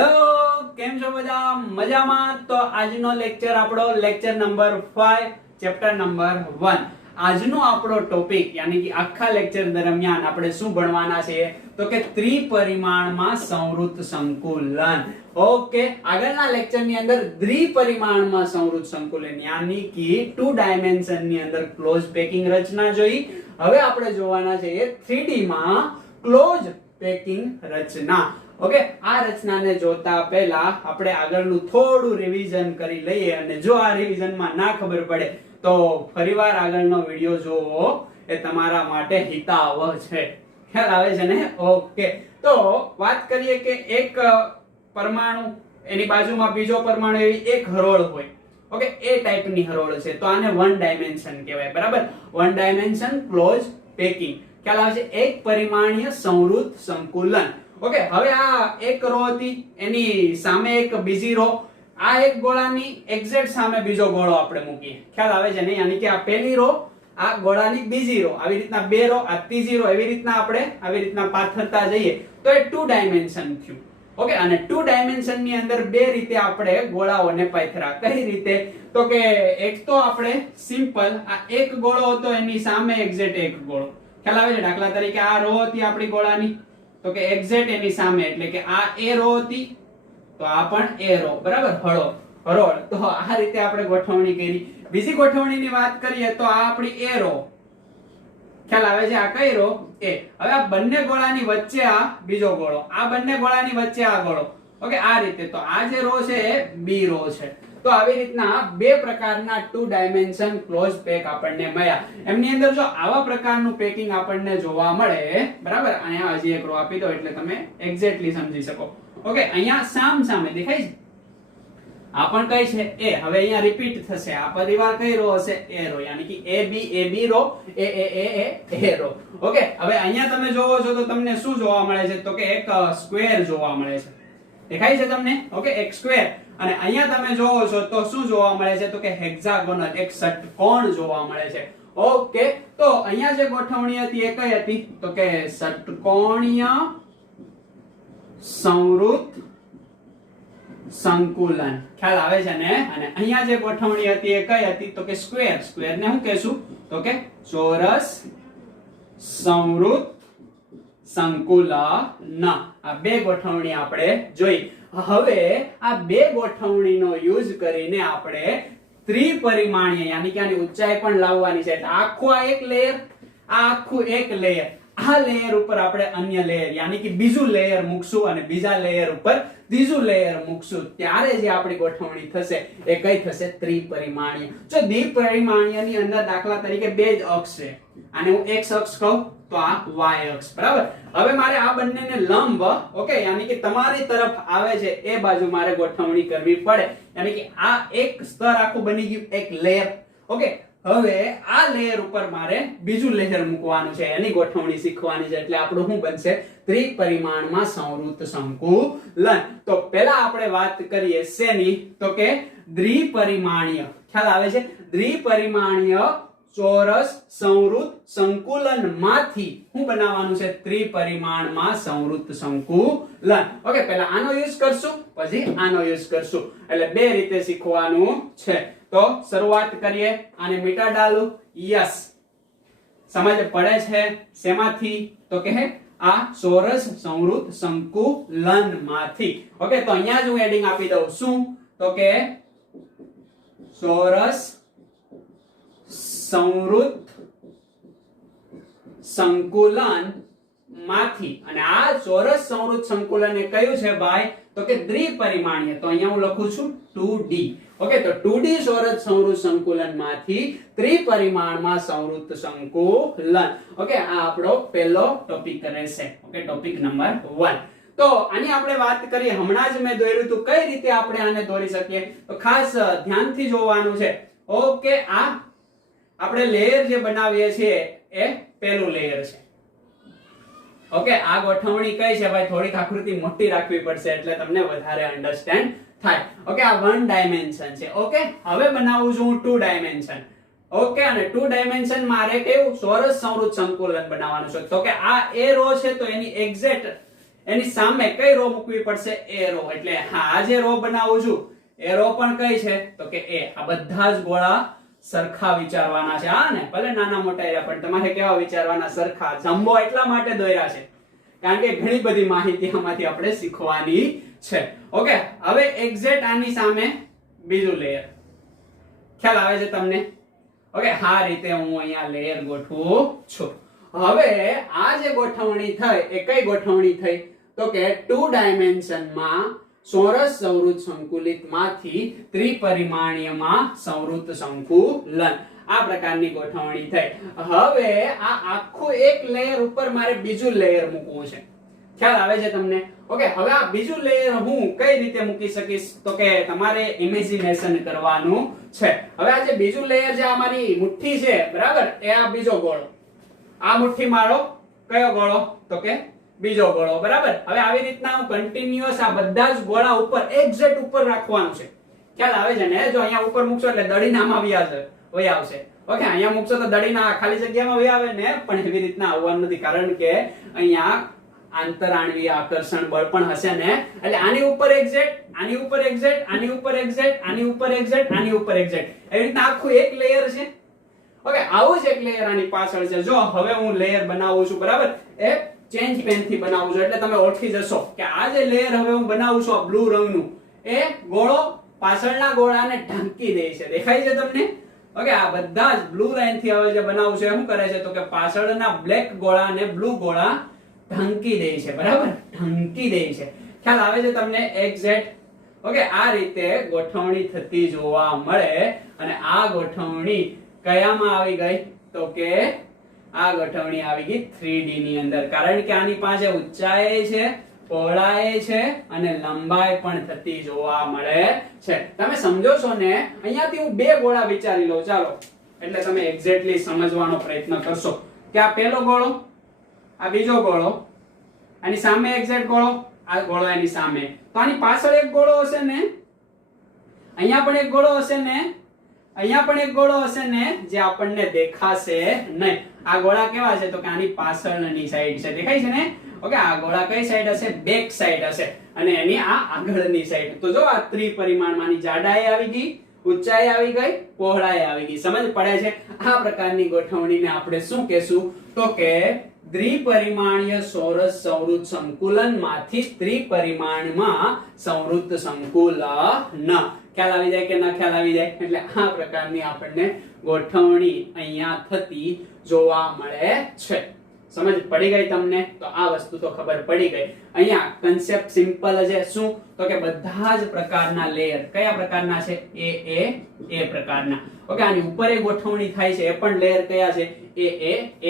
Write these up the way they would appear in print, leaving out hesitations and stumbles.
Hello, કેમ છો બધા? મજામાં? તો આજનો લેક્ચર આપણો લેક્ચર નંબર 5 ચેપ્ટર નંબર 1. આજનો આપણો ટોપિક યાની કે આખા લેક્ચર દરમિયાન આપણે શું ભણવાના છે તો કે ત્રિપરિમાણમાં સંવૃત સંકુલન. ઓકે, આગળના લેક્ચર ની અંદર દ્વિપરિમાણમાં સંવૃત સંકુલન યાની કે 2 ડાયમેન્શન ની અંદર ક્લોઝ પેકિંગ રચના જોઈ. હવે આપણે જોવાના છે 3D માં ક્લોઝ પેકિંગ રચના. ઓકે, આ રચનાને જોતા પહેલા આપણે આગળનું થોડું રિવીઝન કરી લઈએ, અને જો આ રિવીઝનમાં ના ખબર પડે તો ફરીવાર આગળનો વિડિયો જોવો એ તમારા માટે હિતાવહ છે. ખ્યાલ આવે છે ને? ઓકે, તો વાત કરીએ કે એક પરમાણુ, એની બાજુમાં બીજો પરમાણુ, એવી એક હરોળ હોય. ઓકે, એ ટાઈપની હરોળ છે, તો આને વન ડાયમેન્શન કહેવાય. બરાબર, વન ડાયમેન્શન ક્લોઝ પેકિંગ. ખ્યાલ આવે છે? એક પરિમાણીય સંવૃત સંકુલન. ઓકે, હવે આ એક રો હતી, એની સામે એક બીજી રો, આ એક ગોળાની એક્ઝેક્ટ સામે બીજો ગોળો આપણે મૂકીએ. ખ્યાલ આવે છે ને? યાની કે આ પહેલી રો, આ ગોળાની બીજી રો, આવી રીતના બે રો, આ ત્રીજી રો, એવી રીતના આપણે આવી રીતના પાથરતા જઈએ તો એ 2 ડાયમેન્શન થયું. ઓકે, અને 2 ડાયમેન્શન ની અંદર બે રીતે આપણે ગોળાઓને પાથરા. કઈ રીતે? તો કે એક તો આપણે સિમ્પલ આ એક ગોળો હતો, એની સામે એક્ઝેક્ટ એક ગોળો. ખ્યાલ આવે છે? દાખલા તરીકે આ રો હતી આપણી ગોળાની, તો કે એક્ઝેક્ટ એની સામે, એટલે કે આ એ રો હતી તો આ પણ એ રો. બરાબર, હરોળ. તો આ રીતે આપણે ગોઠવણી કરી. બીજી ગોઠવણીની વાત કરીએ તો આ આપણી એ રો. ખ્યાલ આવે છે? આ કઈ રો? એ. હવે આ બંને ગોળાની વચ્ચે આ બીજો ગોળો, આ બંને ગોળાની વચ્ચે આ ગોળો. ઓકે, આ રીતે. તો આ જે રો છે એ બી રો છે. તો આવી રીતના બે પ્રકારના 2 ડાયમેન્શન ક્લોઝ પેક આપણને મળ્યા. એમની અંદર જો આવા પ્રકારનું પેકિંગ આપણને જોવા મળે, બરાબર, અહીંયા હજી એક રો આપી દો એટલે તમે એક્ઝેક્ટલી સમજી શકો. ઓકે, અહીંયા સામે દેખાય છે? આ પણ કઈ છે? એ. હવે અહીંયા રિપીટ થશે. આ પરિવાર કઈ રો હશે? એ રો, યાની કે એ બી રો, એ રો. ઓકે, હવે અહીંયા તમે જોવો છો તો તમને શું જોવા મળે છે તો કે એક સ્ક્વેર જોવા મળે છે. દેખાય છે તમને? ઓકે, એક સ્ક્વેર. અને અહીંયા તમે જોવો છો તો શું જોવા મળે છે તો કે હેક્સાગોનલ, એક ષટકોણ જોવા મળે છે. ઓકે, તો અહીંયા જે ગોઠવણી હતી એ કઈ હતી તો કે ષટકોણીય સંવૃત સંકુલન. ખ્યાલ આવે છે ને? અને અહીંયા જે ગોઠવણી હતી એ કઈ હતી તો કે સ્ક્વેર. સ્ક્વેર ને શું કહેશું તો કે ચોરસ સંવૃત સંકુલન. આ બે ગોઠવણી આપણે જોઈ. હવે આ બે ગોઠવણીનો યુઝ કરીને આપણે ત્રિપરિમાણીય યાની કે આની ઊંચાઈ પણ લાવવાની છે. આખું આ એક લેયર, આ આખું એક લેયર, આ લેયર ઉપર આપણે અન્ય લેયર યાની કે બીજું લેયર મૂકશું, અને બીજા લેયર ઉપર ત્રીજું લેયર મૂકશું, ત્યારે જે આપણી ગોઠવણી થશે એ કઈ થશે? ત્રિપરિમાણીય. જો દ્વિપરિમાણીય ની અંદર દાખલા તરીકે બે જ અક્ષ છે, આને હું x અક્ષ કહું તો આ y અક્ષ. બરાબર, હવે મારે આ બંનેને લંબ, ઓકે, યાની કે તમારી તરફ આવે છે એ બાજુ મારે ગોઠવણી કરવી પડે. યાની કે આ એક સ્તર આખું બની ગયું, એક લેયર. ઓકે, હવે આ લેયર ઉપર મારે બીજું લેયર મૂકવાનું છે, એની ગોઠવણી શીખવાની છે. એટલે આપણું શું બનશે? ત્રિપરિમાણમાં સંવૃત સંકુલન. તો પહેલા આપણે વાત કરીએ શેની તો કે દ્વિપરિમાણીય. ખ્યાલ આવે છે? દ્વિપરિમાણીય ચોરસ સંવૃત સંકુલન માંથી શું બનાવવાનું છે? ત્રિપરિમાણમાં સંવૃત સંકુલન. ઓકે, પહેલા આનો યુઝ કરશું, પછી આનો યુઝ કરશું, એટલે બે રીતે શીખવાનું છે. તો શરૂઆત કરીએ. આને મીટા ડાલું. યસ, સમજ પડે છે? શેમાંથી તો કે આ ચોરસ સંવૃત સંકુલન માંથી. ઓકે, તો અહીંયા જ હું એડિંગ આપી દઉં. શું તો કે ચોરસ સંવૃત સંકુલન માંથી, અને આ ચોરસ સંવૃત સંકુલન એ કયું છે ભાઈ તો કે દ્વિપરિમાણીય. તો અહીંયા હું લખું છું 2D. ઓકે, તો 2D ચોરસ સંવૃત સંકુલન માંથી ત્રિપરિમાણમાં સંવૃત સંકુલન. ઓકે, આ આપણો પહેલો ટોપિક રહેશે. Okay, topic number 1. તો આની આપણે વાત કરીએ. હમણાં જ મેં દોર્યું હતું, કઈ રીતે આપણે આને દોરી શકીએ તો ખાસ ધ્યાનથી જોવાનું છે. ઓકે, આ આપણે લેયર જે બનાવીએ છીએ એ પહેલું લેયર છે. ઓકે, આ ગોઠવણી કઈ છે ભાઈ? થોડીક આકૃતિ મોટી રાખવી પડશે એટલે તમને વધારે અન્ડરસ્ટેન્ડ થાય. ઓકે, આ 1 ડાયમેન્શન છે. ઓકે, હવે બનાવું છું હું 2 ડાયમેન્શન. ઓકે, અને 2 ડાયમેન્શન મારે કેવું ચોરસ સંવૃત સંકુલન બનાવવાનું છે. તો કે આ એ રો છે તો એની એક્ઝેક્ટ એની સામે કઈ રો મૂકવી પડશે? એ રો. એટલે હા, આ જે રો બનાવું છું એ રો પણ કઈ છે? તો કે એ. આ બધા જ ગોળા સરખા વિચારવાના છે. હા ને, ભલે નાના મોટા એરા, પણ તમારે કેવા વિચારવાના? સરખા. જમ્બો એટલા માટે દોર્યા છે કારણ કે ઘણી બધી માહિતી આમાંથી આપણે શીખવાની છે. ઓકે, હવે એક્ઝેક્ટ આની સામે બીજું લેયર. ખ્યાલ આવે છે તમને? ઓકે, આ રીતે હું અહીંયા લેયર ગોઠવું છું. હવે આ જે ગોઠવણી થઈ એ કઈ ગોઠવણી થઈ? તો કે 2 ડાયમેન્શનમાં ચોરસ સંવૃત સંકુલિતમાંથી ત્રિપરિમાણીયમાં સંવૃત સંકુલન. આ પ્રકારની ગોઠવણી થઈ. હવે આ આખું એક લેયર ઉપર મારે બીજું લેયર મૂકવું છે. ખ્યાલ આવે છે તમને? ઓકે, હવે આ બીજું લેયર હું કઈ રીતે મૂકી શકીશ? તો કે તમારે ઇમેજિનેશન કરવાનું છે. હવે આ જે બીજું લેયર છે, આ મારી મુઠ્ઠી છે, બરાબર? એ આ બીજો ગોળો. આ મુઠ્ઠી મારો કયો ગોળો? તો કે બીજો ગોળો, બરાબર? હવે આવી રીતના હું કન્ટિન્યુઅસ આ બધા જ ગોળા ઉપર એક્ઝેક્ટ ઉપર રાખવાનું છે. ખ્યાલ આવે છે ને? જો અહીંયા ઉપર મૂકશો એટલે દડીનામાં વહી આવશે. ઓકે, અહીંયા મૂકશો તો દડીના ખાલી જગ્યામાં વહી આવે ને, પણ એવી રીતના આવવાનું નથી કારણ કે અહીંયા આંતરાણવીય આકર્ષણ બળ પણ હશે ને. એટલે આની ઉપર એક્ઝેક્ટ, આની ઉપર એક્ઝેક્ટ, આની ઉપર એક્ઝેક્ટ, આની ઉપર એક્ઝેક્ટ, આની ઉપર એક્ઝેક્ટ, એવી રીતના આખું એક લેયર છે. ઓકે, આવું જ એક લેયર આની પાછળ છે. જો હવે હું લેયર બનાવું છું, બરાબર? એ ચેન્જ પેન થી બનાવું છું એટલે તમે ઓળખી જશો કે આ જે લેયર હવે હું બનાવું છું આ બ્લુ રંગનું, એ ગોળો પાછળના ગોળાને ઢાંકી દે છે. દેખાય છે તમને? ઓકે, આ બધા જ બ્લુ લાઈન થી હવે જે બનાવું છે શું કરે છે? તો કે પાછળના બ્લેક ગોળાને બ્લુ ગોળા ઢાંકી દે છે, બરાબર? ઢાંકી દે છે. ખ્યાલ આવે છે તમને? એક્ઝેક્ટ. ઓકે, આ રીતે ગોઠવણી થતી જોવા મળે. અને આ ગોઠવણી કયામાં આવી ગઈ? તો કે આ ગોઠવણી આવી ગઈ 3D ની અંદર, કારણ કે આની પાસે ઊંચાઈ છે, પહોળાઈ છે અને લંબાઈ પણ થતી જોવા મળે છે. તમે સમજો છો ને? અહીંયાથી હું બે ગોળા વિચારી લઉં, ચાલો, એટલે તમે એક્ઝેક્ટલી સમજવાનો પ્રયત્ન કરશો કે આ પહેલો ગોળો, આ બીજો ગોળો, આની સામે એક્ઝેક્ટ ગોળો, આ ગોળો એની સામે. તો આની પાછળ એક ગોળો હશે ને, અહીંયા પણ એક ગોળો હશે ને, અહીંયા પણ એક ગોળો હશે ને, જે આપણને દેખાશે નહીં. આ ગોળા કેવા છે? તો કે આની પાછળની સાઈડ છે. દેખાય છે ને? ઓકે, આ ગોળા કઈ સાઈડ હશે? બેક સાઈડ હશે. અને એની આ આગળની સાઈડ. તો જો આ ત્રિપરિમાણમાંની જાડાઈ આવી ગઈ, ઊંચાઈ આવી ગઈ, પહોળાઈ આવી ગઈ. સમજ પડે છે? આ પ્રકારની ગોઠવણીને આપણે શું કહેશું? તો કે દ્વિપરિમાણીય ચોરસ સંવૃત સંકુલનમાંથી ત્રિપરિમાણમાં સંવૃત સંકુલન. ખ્યાલ આવી જાય કે ના ખ્યાલ આવી જાય? એટલે આ પ્રકારની આપણને ગોઠવણી અહીંયા થતી જોવા મળે છે. સમજ પડી ગઈ તમને? તો આ વસ્તુ તો ખબર પડી ગઈ. અહીંયા કન્સેપ્ટ સિમ્પલ છે. શું? તો કે બધા જ પ્રકારના લેયર કયા પ્રકારના છે? એ પ્રકારના. ઓકે, આની ઉપર એ ગોઠવણી થાય છે, એ પણ લેયર કયા છે?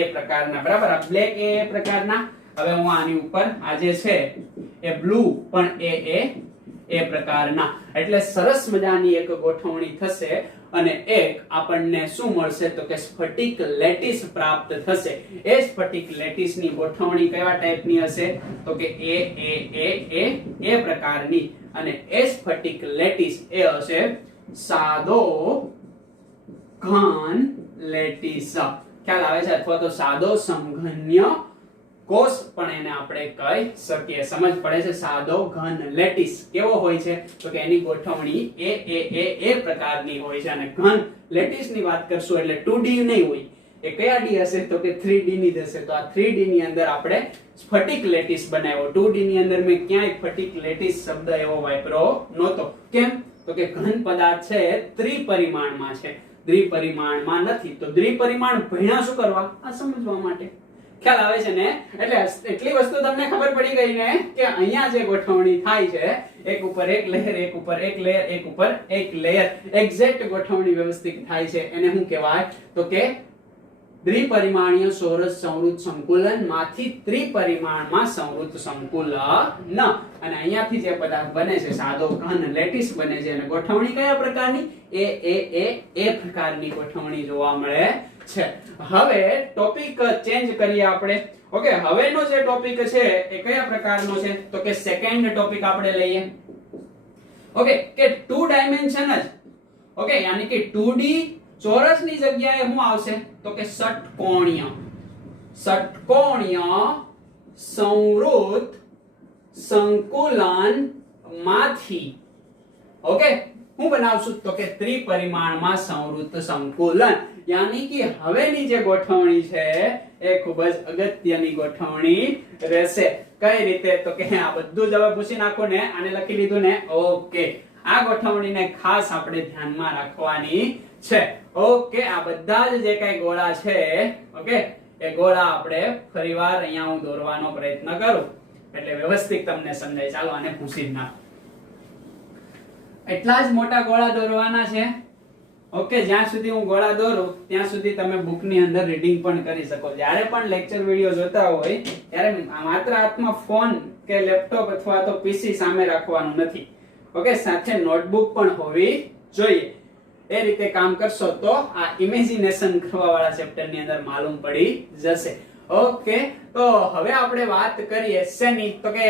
એ પ્રકારના, બરાબર? આ બ્લેક એ પ્રકારના. હવે હું આની ઉપર આ જે છે એ બ્લુ પણ એ પ્રકારના. એટલે સરસ મજાની એક ગોઠવણી થશે અને એક આપણને શું મળશે? તો કે સ્ફટિક લેટિસ પ્રાપ્ત થશે. એ સ્ફટિક લેટિસની ગોઠવણી કેવા ટાઈપની હશે? તો કે એ પ્રકારની. અને એ સ્ફટિક લેટિસ એ હશે સાદો ઘન લેટિસ. ખ્યાલ આવે છે? અથવા તો સાદો સમઘન્ય કોષ પણ એને આપણે કહી શકીએ. સમજ પડે છે? સાદો ઘન લેટિસ કેવો હોય છે? તો કે એની ગોઠવણી એ પ્રકારની હોય છે. અને ઘન લેટિસ ની વાત કરશું એટલે 2D નહીં હોય. એ કયા ડી હશે? તો કે 3D ની હશે. તો આ 3D ની અંદર આપણે સ્ફટિક લેટિસ બનાવ્યો. 2D ની અંદર મેં ક્યાંય સ્ફટિક લેટિસ શબ્દ એવો વાપર્યો નહોતો. કેમ? તો કે ઘન પદાર્થ છે ત્રિપરિમાણમાં છે, દ્વિપરિમાણમાં નથી. તો દ્વિપરિમાણ ભણ્યા શું કરવા? આ સમજવા માટે. ખ્યાલ આવે છે ને? એટલે એટલી વસ્તુ તમને ખબર પડી ગઈ ને કે અહીંયા જે ગોઠવણી થાય છે, એક ઉપર એક લેયર, એક ઉપર એક લેયર, એક ઉપર એક લેયર, એક્ઝેક્ટ ગોઠવણી વ્યવસ્થિત થાય છે. એને શું કહેવાય? તો કે દ્વિપરિમાણીય ચોરસ સંવૃત સંકુલન માંથી ત્રિપરિમાણમાં સંવૃત સંકુલન. અને અહીંયાથી જે પદાર્થ બને છે સાદો ઘન લેટિસ બને છે. અને ગોઠવણી કયા પ્રકારની? એ પ્રકારની ગોઠવણી જોવા મળે છે. હવે ટોપિક ચેન્જ કરીએ આપણે. ઓકે, હવેનો જે ટોપિક છે એ કયા પ્રકારનો છે? તો કે સેકન્ડ ટોપિક આપણે લઈએ. ઓકે, કે 2 ડાયમેન્શન જ. ઓકે, યાની કે 2D ચોરસની જગ્યાએ શું આવશે? તો કે ષટકોણીય સંવૃત સંકુલન માંથી ઓકે હું બનાવશું તો કે ત્રિપરિમાણમાં સંવૃત્ત સંકુલન યાની કે હવેની જે ગોઠવણી છે એ ખૂબ જ અગત્યની ગોઠવણી રહેશે કઈ રીતે તો કે આ બધું જ હવે પૂછી નાખો ને આને લખી લીધું ને ઓકે આ ગોઠવણીને ખાસ આપણે ધ્યાનમાં રાખવાની છે ઓકે આ બધા જ જે કઈ ગોળા છે ઓકે એ ગોળા આપણે ફરીવાર અહીંયા હું દોરવાનો પ્રયત્ન કરું એટલે વ્યવસ્થિત તમને સમજાય ચાલો આને પૂછી જ નાખો એટલા જ મોટા ગોળા દોરવાના છે ઓકે જ્યાં સુધી હું ગોળા દોરું ત્યાં સુધી તમે બુક ની અંદર રીડિંગ પણ કરી શકો જ્યારે પણ લેક્ચર વિડિયો જોતા હોય ત્યારે માત્ર હાથમાં ફોન કે લેપટોપ અથવા તો પીસી સામે રાખવાનું નથી ઓકે સાથે નોટબુક પણ હોવી જોઈએ એ રીતે કામ કરશો તો આ ઇમેજિનેશન કરવા વાળા ચેપ્ટર ની અંદર માલુમ પડી જશે ઓકે તો હવે આપણે વાત કરીએ શેની તો કે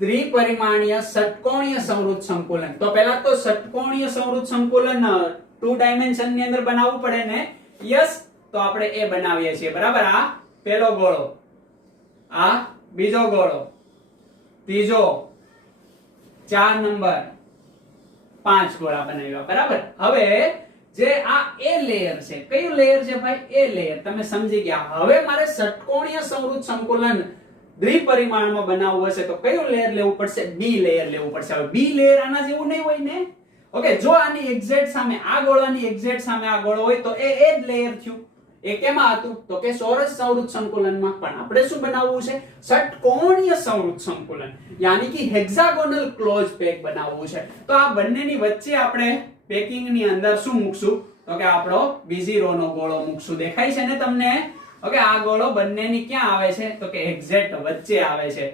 દ્વિપરિમાણીય ષટકોણીય સંવૃત્ત સંકુલન તો પહેલા તો ષટકોણીય સંવૃત્ત સંકુલન 2 ડાયમેન્શન ની અંદર બનાવવું પડે ને યસ તો આપણે એ બનાવીએ છીએ બરાબર આ પહેલો ગોળો આ બીજો ગોળો ત્રીજો 4 નંબર 5 ગોળા બનાવ્યા બરાબર હવે જે આ એ લેયર છે કયું લેયર છે ભાઈ એ લેયર તમે સમજી ગયા હવે મારે ષટકોણીય સંવૃત્ત સંકુલન દ્વિપરિમાણમાં બનાવવું હશે તો કયું લેયર લેવું પડશે બી લેયર લેવું પડશે હવે બી લેયર આના જેવું નહીં હોય ને ઓકે જો આની એક્ઝેક્ટ સામે આ ગોળાની એક્ઝેક્ટ સામે આ ગોળો હોય તો એ જ લેયર થયું એ કેમાં હતું તો કે ચોરસ સંવૃત્ત સંકુલનમાં પણ આપણે શું બનાવવું છે ષટકોણીય સંવૃત્ત સંકુલન યાની કે હેક્સાગોનલ ક્લોઝ પેક બનાવવું છે તો આ બંનેની વચ્ચે આપણે પેકિંગ ની અંદર શું મૂકશું તો કે આપણો બીજી રો નો ગોળો મૂકશું દેખાય છે ને તમને ઓકે આ ગોળો બંનેની ક્યાં આવે છે તો કે એક્ઝેક્ટ વચ્ચે આવે છે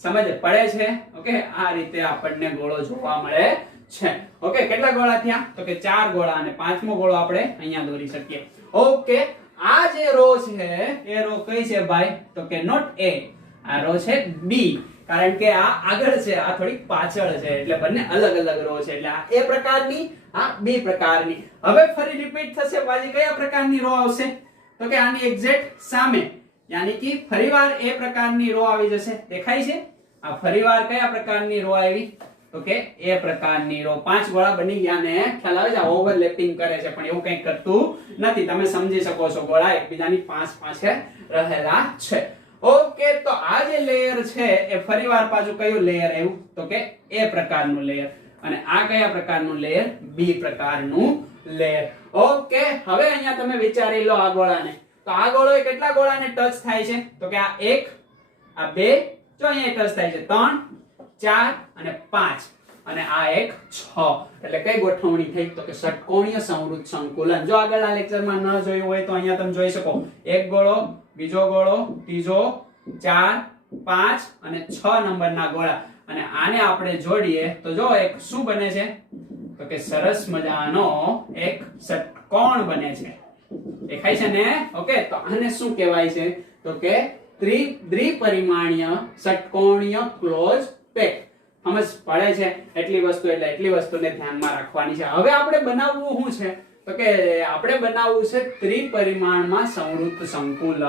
સમજ પડે છે ઓકે આ રીતે આપણને ગોળો જોવા મળે છે ઓકે કેટલા ગોળા થયા તો કે 4 ગોળા અને પાંચમો ગોળો આપણે અહીંયા દોરી શકીએ ઓકે આ જે રો છે એ રો કઈ છે ભાઈ તો કે નોટ એ આ રો છે બી કારણ કે આ આગળ છે આ થોડી પાછળ છે એટલે બંને અલગ અલગ રો છે એટલે આ એ પ્રકારની આ બી પ્રકારની હવે ફરી રિપીટ થશે બાજી કયા પ્રકારની રો આવશે તો કે આની એક્ઝેક્ટ સામે યાની કે ફરીવાર એ પ્રકારની રો આવી જશે દેખાય છે આ ફરીવાર કયા પ્રકારની રો આવી તો કે એ પ્રકારની રો 5 ગોળા બની ગયા ને ખ્યાલ આવે છે ઓવરલેપિંગ કરે છે પણ એવું કંઈ કરતું નથી તમે સમજી શકો છો ગોળા એકબીજાની પાસે રહેલા છે ઓકે તો આ જે લેયર છે એ ફરીવાર પાછું કયું લેયર આવ્યું તો કે એ પ્રકારનું લેયર અને આ કયા પ્રકારનું લેયર બી પ્રકારનું લેયર ઓકે હવે અહીંયા તમે વિચારી લો આ ગોળાને તો આ ગોળો કેટલા ગોળાને ટચ થાય છે તો કે આ 1 આ 2 જો અહીંયા ટચ થાય છે 3 4 અને 5 અને આ એક 6 એટલે કઈ ગોઠવણી થઈ તો કે ષટકોણીય સંવૃત્ત સંકુલન જો આગળના લેક્ચરમાં ન જોયું હોય તો અહીંયા તમે જોઈ શકો એક ગોળો બીજો ગોળો ત્રીજો 4 5 અને 6 નંબરના ગોળા અને આને આપણે જોડીએ તો જો એક શું બને છે તો કે સરસ મજાનો એક ષટકોણ બને છે દેખાય છે ને ઓકે તો આને શું કહેવાય છે તો કે દ્વિપરિમાણીય ષટકોણીય ક્લોઝ પેક સમજ પડે છે એટલી વસ્તુને ધ્યાનમાં રાખવાની છે હવે આપણે બનાવવું શું છે તો કે આપણે બનાવવું છે ત્રિપરિમાણમાં સંવૃત્ત સંકુલન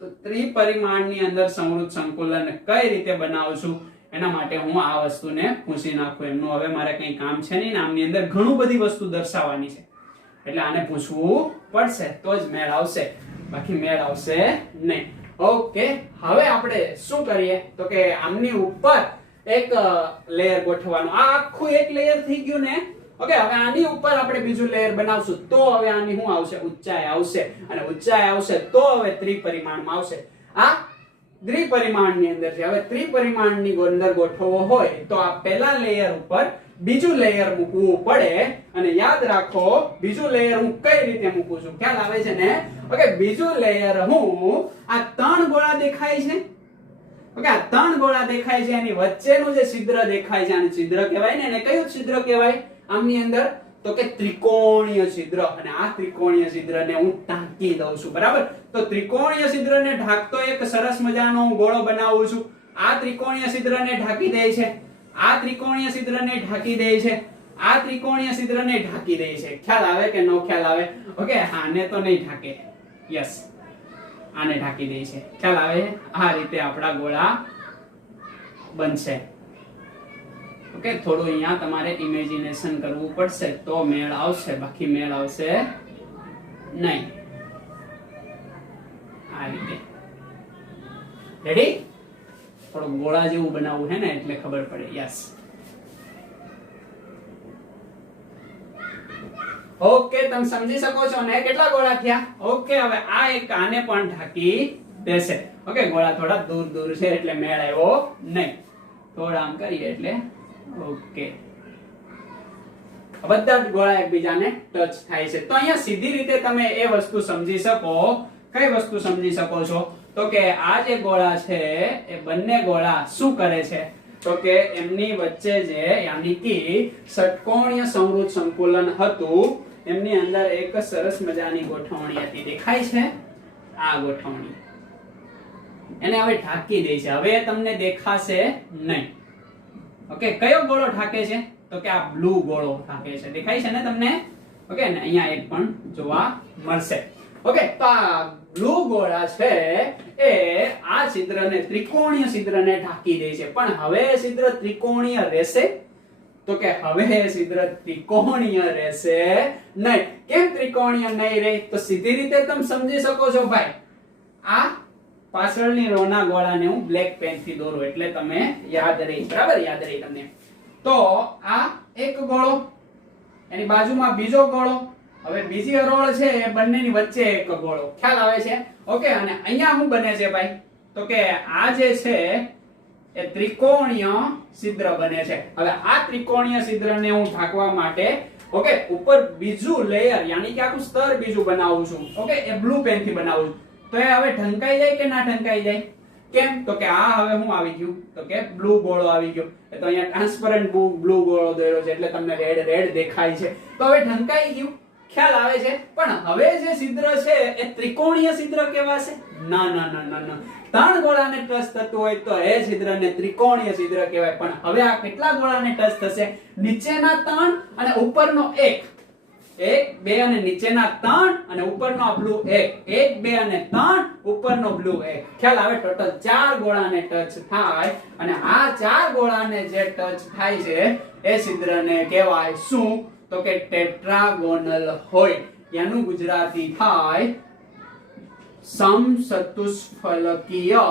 તો ત્રિપરિમાણની અંદર સંવૃત્ત સંકુલન કઈ રીતે બનાવશું એના માટે હું આ વસ્તુને પૂછી નાખું એમનું હવે મારે કંઈ કામ છે નહીં નામની અંદર ઘણું બધી વસ્તુ દર્શાવવાની છે એટલે આને પૂછવું પડશે તો જ મેળ આવશે બાકી મેળ આવશે નહીં ઓકે હવે આપણે શું કરીએ તો કે આમની ઉપર એક લેયર ગોઠવવાનું આ આખું એક લેયર થઈ ગયું ને ઓકે હવે આની ઉપર આપણે બીજું લેયર બનાવશું તો હવે આની શું આવશે ઊંચાઈ આવશે અને ઊંચાઈ આવશે તો હવે ત્રિપરિમાણમાં આવશે આ દ્વિપરિમાણની અંદર છે હવે ત્રિપરિમાણની અંદર ગોઠવવો હોય તો આ પહેલા લેયર ઉપર બીજું લેયર મૂકવું પડે અને યાદ રાખો બીજું લેયર હું કઈ રીતે મૂકું છું ખ્યાલ આવે છે ને ઓકે બીજું લેયર હું આ 3 ગોળા દેખાય છે ઓકે આ 3 ગોળા દેખાય છે એની વચ્ચેનું જે છિદ્ર દેખાય છે આને છિદ્ર કહેવાય ને એને કયું છિદ્ર કહેવાય આમની અંદર તો કે ત્રિકોણીય છિદ્ર અને આ ત્રિકોણીય છિદ્રને હું ઢાંકી દઉં છું બરાબર તો ત્રિકોણીય છિદ્રને ઢાંકતો એક સરસ મજાનો હું ગોળો બનાવું છું આ ત્રિકોણીય છિદ્રને ઢાંકી દે છે આ ત્રિકોણીય છિદ્રને ઢાંકી દે છે આ ત્રિકોણીય છિદ્રને ઢાંકી દે છે ખ્યાલ આવે કે નો ખ્યાલ આવે ઓકે આને તો નહીં ઢાંકે યસ આને ઢાંકી દે છે ખ્યાલ આવે આ રીતે આપણા ગોળા બનશે. ઓકે, થોડું અહીંયા તમારે ઇમેજિનેશન કરવું પડશે તો મેળ આવશે, બાકી મેળ આવશે નહીં. આ રીતે રેડી. થોડું ગોળા જેવું બનાવવું છે ને એટલે ખબર પડે. યસ. ઓકે, તમે સમજી શકો છો ને કેટલા ગોળા થયા? ઓકે, હવે આ એક આને પણ ઢાંકી દેશે. ઓકે, ગોળા થોડા દૂર દૂર છે એટલે મેળ આવ્યો નહીં. થોડા આમ કરીએ એટલે ઓકે, બધા જ ગોળા એકબીજાને ટચ થાય છે. તો અહીંયા સીધી રીતે તમે એ વસ્તુ સમજી શકો. કઈ વસ્તુ સમજી શકો છો? તો કે આ જે ગોળા છે એ બંને ગોળા શું કરે છે? તો કે એમની વચ્ચે જે યાની કે ષટકોણીય સમરૂપ સંકુલન હતું, એમની અંદર એક સરસ મજાની ગોઠવણી હતી. દેખાય છે આ ગોઠવણી? એને હવે ઢાંકી દે છે. હવે તમને દેખાશે નહીં. ઓકે, કયો ગોળો ઢાંકે છે? તો કે આ બ્લુ ગોળો ઢાંકે છે. દેખાય છે ને તમને? ઓકે, ને અહીંયા એક પણ જોવા મળશે. ઓકે, તો આ બ્લુ ગોળા છે એ આ છિદ્રને ત્રિકોણીય છિદ્રને ઢાંકી દે છે. પણ હવે છિદ્ર ત્રિકોણીય રહેશે? તો કે હવે છિદ્ર ત્રિકોણીય રહેશે નહીં. કેમ ત્રિકોણીય નહીં રહે? તો સીધી રીતે તમે સમજી શકો છો ભાઈ. આ પાછળની રોના ગોળાને હું બ્લેક પેન થી દોરું એટલે તમે યાદ રહી. બરાબર, યાદ રહી તમને. તો આ એક ગોળો, એની બાજુમાં બીજો ગોળો, હવે બીજી હરોળ છે એ બંનેની વચ્ચે એક ગોળો. ખ્યાલ આવે છે? ઓકે, અને અહીંયા શું બને છે ભાઈ? તો કે આ જે છે એ ત્રિકોણીય છિદ્ર બને છે. હવે આ ત્રિકોણીય છિદ્રને હું ઢાંકવા માટે ઓકે ઉપર બીજું લેયર યાની કે આખું સ્તર બીજું બનાવું છું. ઓકે, એ બ્લુ પેન થી બનાવું છું. તો એ હવે ઢંકાઈ જાય કે ના ઢંકાઈ જાય? કેમ? તો કે આ હવે હું આવી ગયું? તો કે બ્લુ ગોળો આવી ગયો. એ તો અહીંયા ટ્રાન્સપરન્ટ બ્લુ ગોળો દોર્યો છે એટલે તમને રેડ દેખાય છે. તો હવે ઢંકાઈ ગયું. ખ્યાલ આવે છે? પણ હવે જે છિદ્ર છે એ ત્રિકોણીય છિદ્ર કહેવાશે? ના ના ના ના ના. ત્રણ ગોળાને ટચ થતું હોય તો એ છિદ્રને ત્રિકોણીય છિદ્ર કહેવાય. પણ હવે આ કેટલા ગોળાને ટચ થશે? નીચેના ત્રણ અને ઉપરનો એક. 1 2 અને નીચેના 3 અને ઉપરનો બ્લુ 1. 1 2 અને 3 ઉપરનો બ્લુ 1. ખ્યાલ આવે? ટોટલ 4 ગોળાને ટચ થાય અને આ 4 ગોળાને જે ટચ થાય છે એ છિદ્રને કહેવાય શું? તો કે ટેટ્રાગોનલ હોય. એનું ગુજરાતી થાય સમચતુષ્ફલકીય.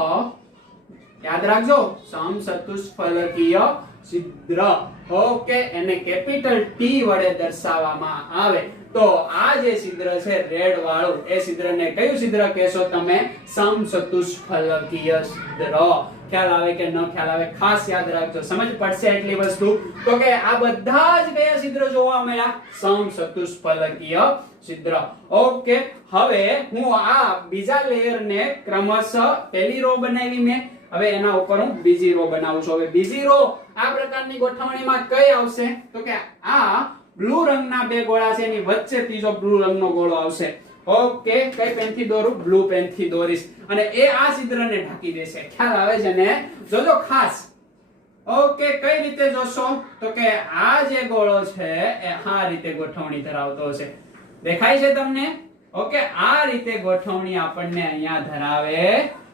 યાદ રાખજો, સમચતુષ્ફલકીય છિદ્ર. ઓકે, એને કેપિટલ ટી વડે દર્શાવવામાં આવે. તો આ જે છિદ્ર છે રેડ વાળું, એ છિદ્રને કયું છિદ્ર કહેશો તમે? સમચતુષ્ફલકીય છિદ્ર. ખ્યાલ આવે કે ન ખ્યાલ આવે? ખાસ યાદ રાખજો, સમજ પડશે એટલી વસ્તુ. તો કે આ બધા જ કયા છિદ્ર જોવા મળ્યા? સમચતુષ્ફલકીય છિદ્ર. ઓકે, હવે હું આ બીજા લેયરને ક્રમશઃ પહેલી રો બનાવી મેં, હવે એના ઉપર હું બીજી રો બનાવું છું. હવે બીજી રો આ પ્રકારની ગોઠવણીમાં કઈ આવશે? તો કે આ બ્લુ રંગના બે ગોળા છે એની વચ્ચે ત્રીજો બ્લુ રંગનો ગોળો આવશે. ઓકે, કઈ પેન થી દોરું? બ્લુ પેન થી દોરીશ અને એ આ છિદ્રને ઢાંકી દેશે. ખ્યાલ આવે છે ને? જોજો ખાસ. ઓકે, કઈ રીતે જોશો? તો કે આ જે ગોળો છે એ આ રીતે ગોઠવણી ધરાવતો છે. દેખાય છે તમને? ઓકે, આ રીતે ગોઠવણી આપણને અહીંયા ધરાવે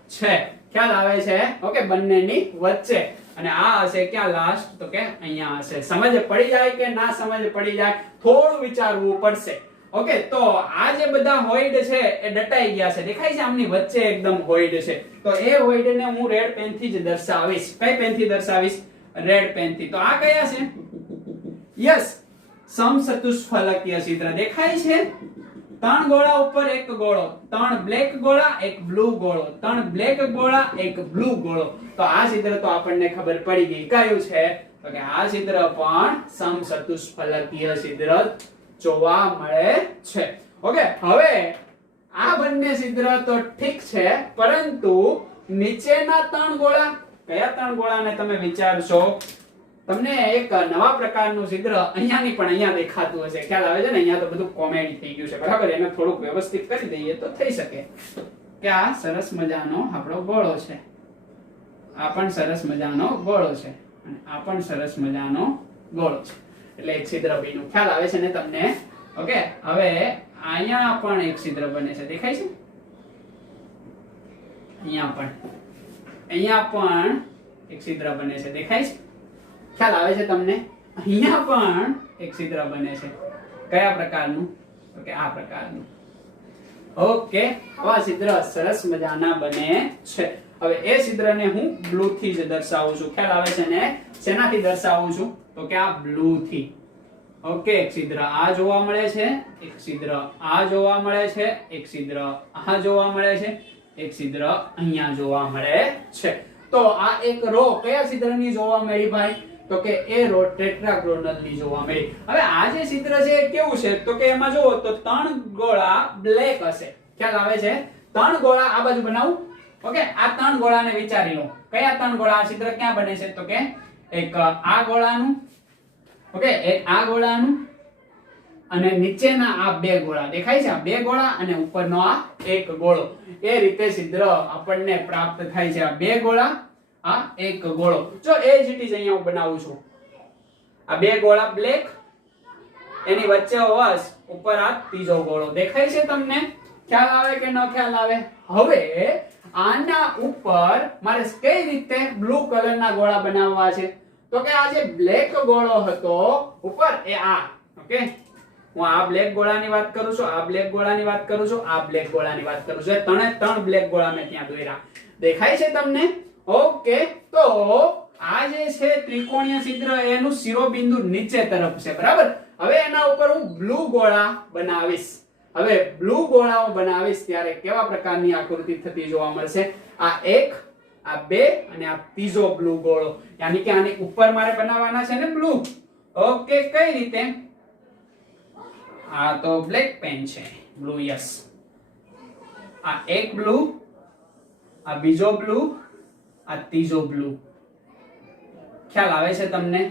છે. ખ્યાલ આવે છે? ઓકે, બંનેની વચ્ચે. અને આ હશે ક્યાં લાસ્ટ? તો કે અહીંયા હશે. સમજ પડી જાય કે ના સમજ પડી જાય? થોડું વિચારવું પડશે. ઓકે, તો આ જે બધા હોઈડ છે એ દટાઈ ગયા છે. દેખાય છે? આમની વચ્ચે એકદમ હોઈડ છે. તો એ હોઈડ ને હું રેડ પેન થી જ દર્શાવીશ. કઈ પેન થી દર્શાવીશ? રેડ પેન થી. તો આ કયા છે? યસ, સમચતુષ્ફલકીય છિદ્ર. દેખાય છે? 3 ગોળા ઉપર એક ગોળો, 3 બ્લેક ગોળા, 1 બ્લુ ગોળો, 3 બ્લેક ગોળા, 1 બ્લુ ગોળો. તો આ છિદ્ર તો આપણને ખબર પડી ગઈ. કયું છે? તો કે આ છિદ્ર પણ સમચતુષ્ફલકીય છિદ્ર જોવા મળે છે. ઓકે, હવે આ બંને છિદ્ર તો ઠીક છે, પરંતુ નીચેના 3 ગોળા, કયા 3 ગોળાને તમે વિચારશો? તમને એક નવા પ્રકારનું છિદ્ર અહીંયાની પણ અહીંયા દેખાતું હશે. ખ્યાલ આવે છે ને? અહીંયા તો બધું કોમેડી થઈ ગયું છે. બરાબર, એને થોડુંક વ્યવસ્થિત કરી દઈએ તો થઈ શકે. કે આ સરસ મજાનો આપણો ગોળો છે, આ પણ સરસ મજાનો ગોળો છે અને આ પણ સરસ મજાનો ગોળો છે. એટલે એક છિદ્ર બન્યું. ખ્યાલ આવે છે ને તમને? ઓકે, હવે અહીંયા પણ એક છિદ્ર બને છે. દેખાય છે? અહીંયા પણ એક છિદ્ર બને છે, દેખાય છે? ખ્યાલ આવે છે તમને? અહીંયા પણ એક છિદ્ર બને છે. કયા પ્રકારનું? તો કે આ પ્રકારનું. ઓકે, આવા છિદ્ર સરસ મજાના બને છે. હવે એ છિદ્રને હું બ્લુ થી જ દર્શાવું છું. ખ્યાલ આવે છે ને? શેનાથી દર્શાવું છું? તો કે આ બ્લુ થી. ઓકે, એક છિદ્ર આ જોવા મળે છે, એક છિદ્ર આ જોવા મળે છે, એક છિદ્ર આ જોવા મળે છે, એક છિદ્ર અહીંયા જોવા મળે છે. તો આ એક રો કયા છિદ્રની જોવા મળી ભાઈ? તો કે એ રો ટેટ્રાગોનલની જોવા મળી. હવે આ જે છિદ્ર છે એ કેવું છે? તો કે એમાં જોવો તો 3 ગોળા બ્લેક હશે. ખ્યાલ આવે છે? 3 ગોળા આ બાજુ બનાવું. ઓકે, આ 3 ગોળાને વિચારી લો. કયા 3 ગોળા? આ છિદ્ર ક્યાં બને છે? તો કે એક આ ગોળાનું, ઓકે, એક આ ગોળાનું અને નીચેના આ 2 ગોળા દેખાય છે. આ 2 ગોળા અને ઉપરનો આ એક ગોળો. એ રીતે છિદ્ર આપણને પ્રાપ્ત થાય છે. આ 2 ગોળા, આ એક ગોળો. જો એ જ ઇટ ઇઝ અહીંયા હું બનાવું છું. આ 2 ગોળા બ્લેક, એની વચ્ચે વસ ઉપર આ ત્રીજો ગોળો. દેખાય છે તમને? ખ્યાલ આવે કે ન ખ્યાલ આવે? હવે આના ઉપર મારે કઈ રીતે બ્લુ કલરના ગોળા બનાવવા છે? તો કે આ જે બ્લેક ગોળો હતો ઉપર એ આ, ઓકે, હું આ બ્લેક ગોળાની વાત કરું છું, આ બ્લેક ગોળાની વાત કરું છું, આ બ્લેક ગોળાની વાત કરું છું. ત્રણે 3 બ્લેક ગોળા મેં ત્યાં દોર્યા. દેખાય છે તમને? ઓકે, તો આ જે છે ત્રિકોણીય છિદ્ર એનું શિરોબિંદુ નીચે તરફ છે, બરાબર? હવે એના ઉપર હું બ્લુ ગોળા બનાવીશ. હવે બ્લુ ગોળાઓ બનાવીશ ત્યારે કેવા પ્રકારની આકૃતિ થતી જોવા મળશે? આ 1, આ 2 અને આ ત્રીજો બ્લુ ગોળો. યાની કે આની ઉપર મારે બનાવવાના છે ને બ્લુ. ઓકે, કઈ રીતે? આ તો બ્લેક પેન છે, બ્લુ, યસ. આ એક બ્લુ, આ બીજો બ્લુ, આ ત્રીજો બ્લુ. ખ્યાલ આવે છે તમને?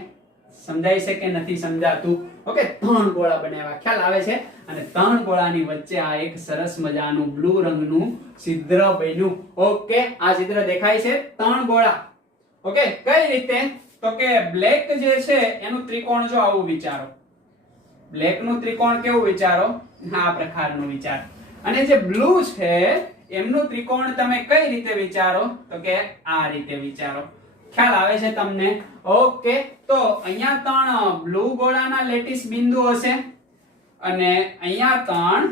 સમજાય છે કે નથી સમજાતું? ઓકે, 3 ગોળા બનાવ્યા. ખ્યાલ આવે છે? અને 3 ગોળાની વચ્ચે આ એક સરસ મજાનું બ્લુ રંગનું છિદ્ર બન્યું. ઓકે, આ છિદ્ર દેખાય છે? 3 ગોળા. ઓકે, કઈ રીતે? તો કે બ્લેક જે છે એનું ત્રિકોણ જો આવું વિચારો. બ્લેક નું ત્રિકોણ કેવું વિચારો? આ પ્રકારનું વિચાર. અને જે બ્લુ છે એમનું ત્રિકોણ તમે કઈ રીતે વિચારો? તો કે આ રીતે વિચારો. ખ્યાલ આવે છે તમને? ઓકે, તો અહીંયા 3 બ્લુ ગોળાના લેટિસ બિંદુ હશે અને અહીંયા 3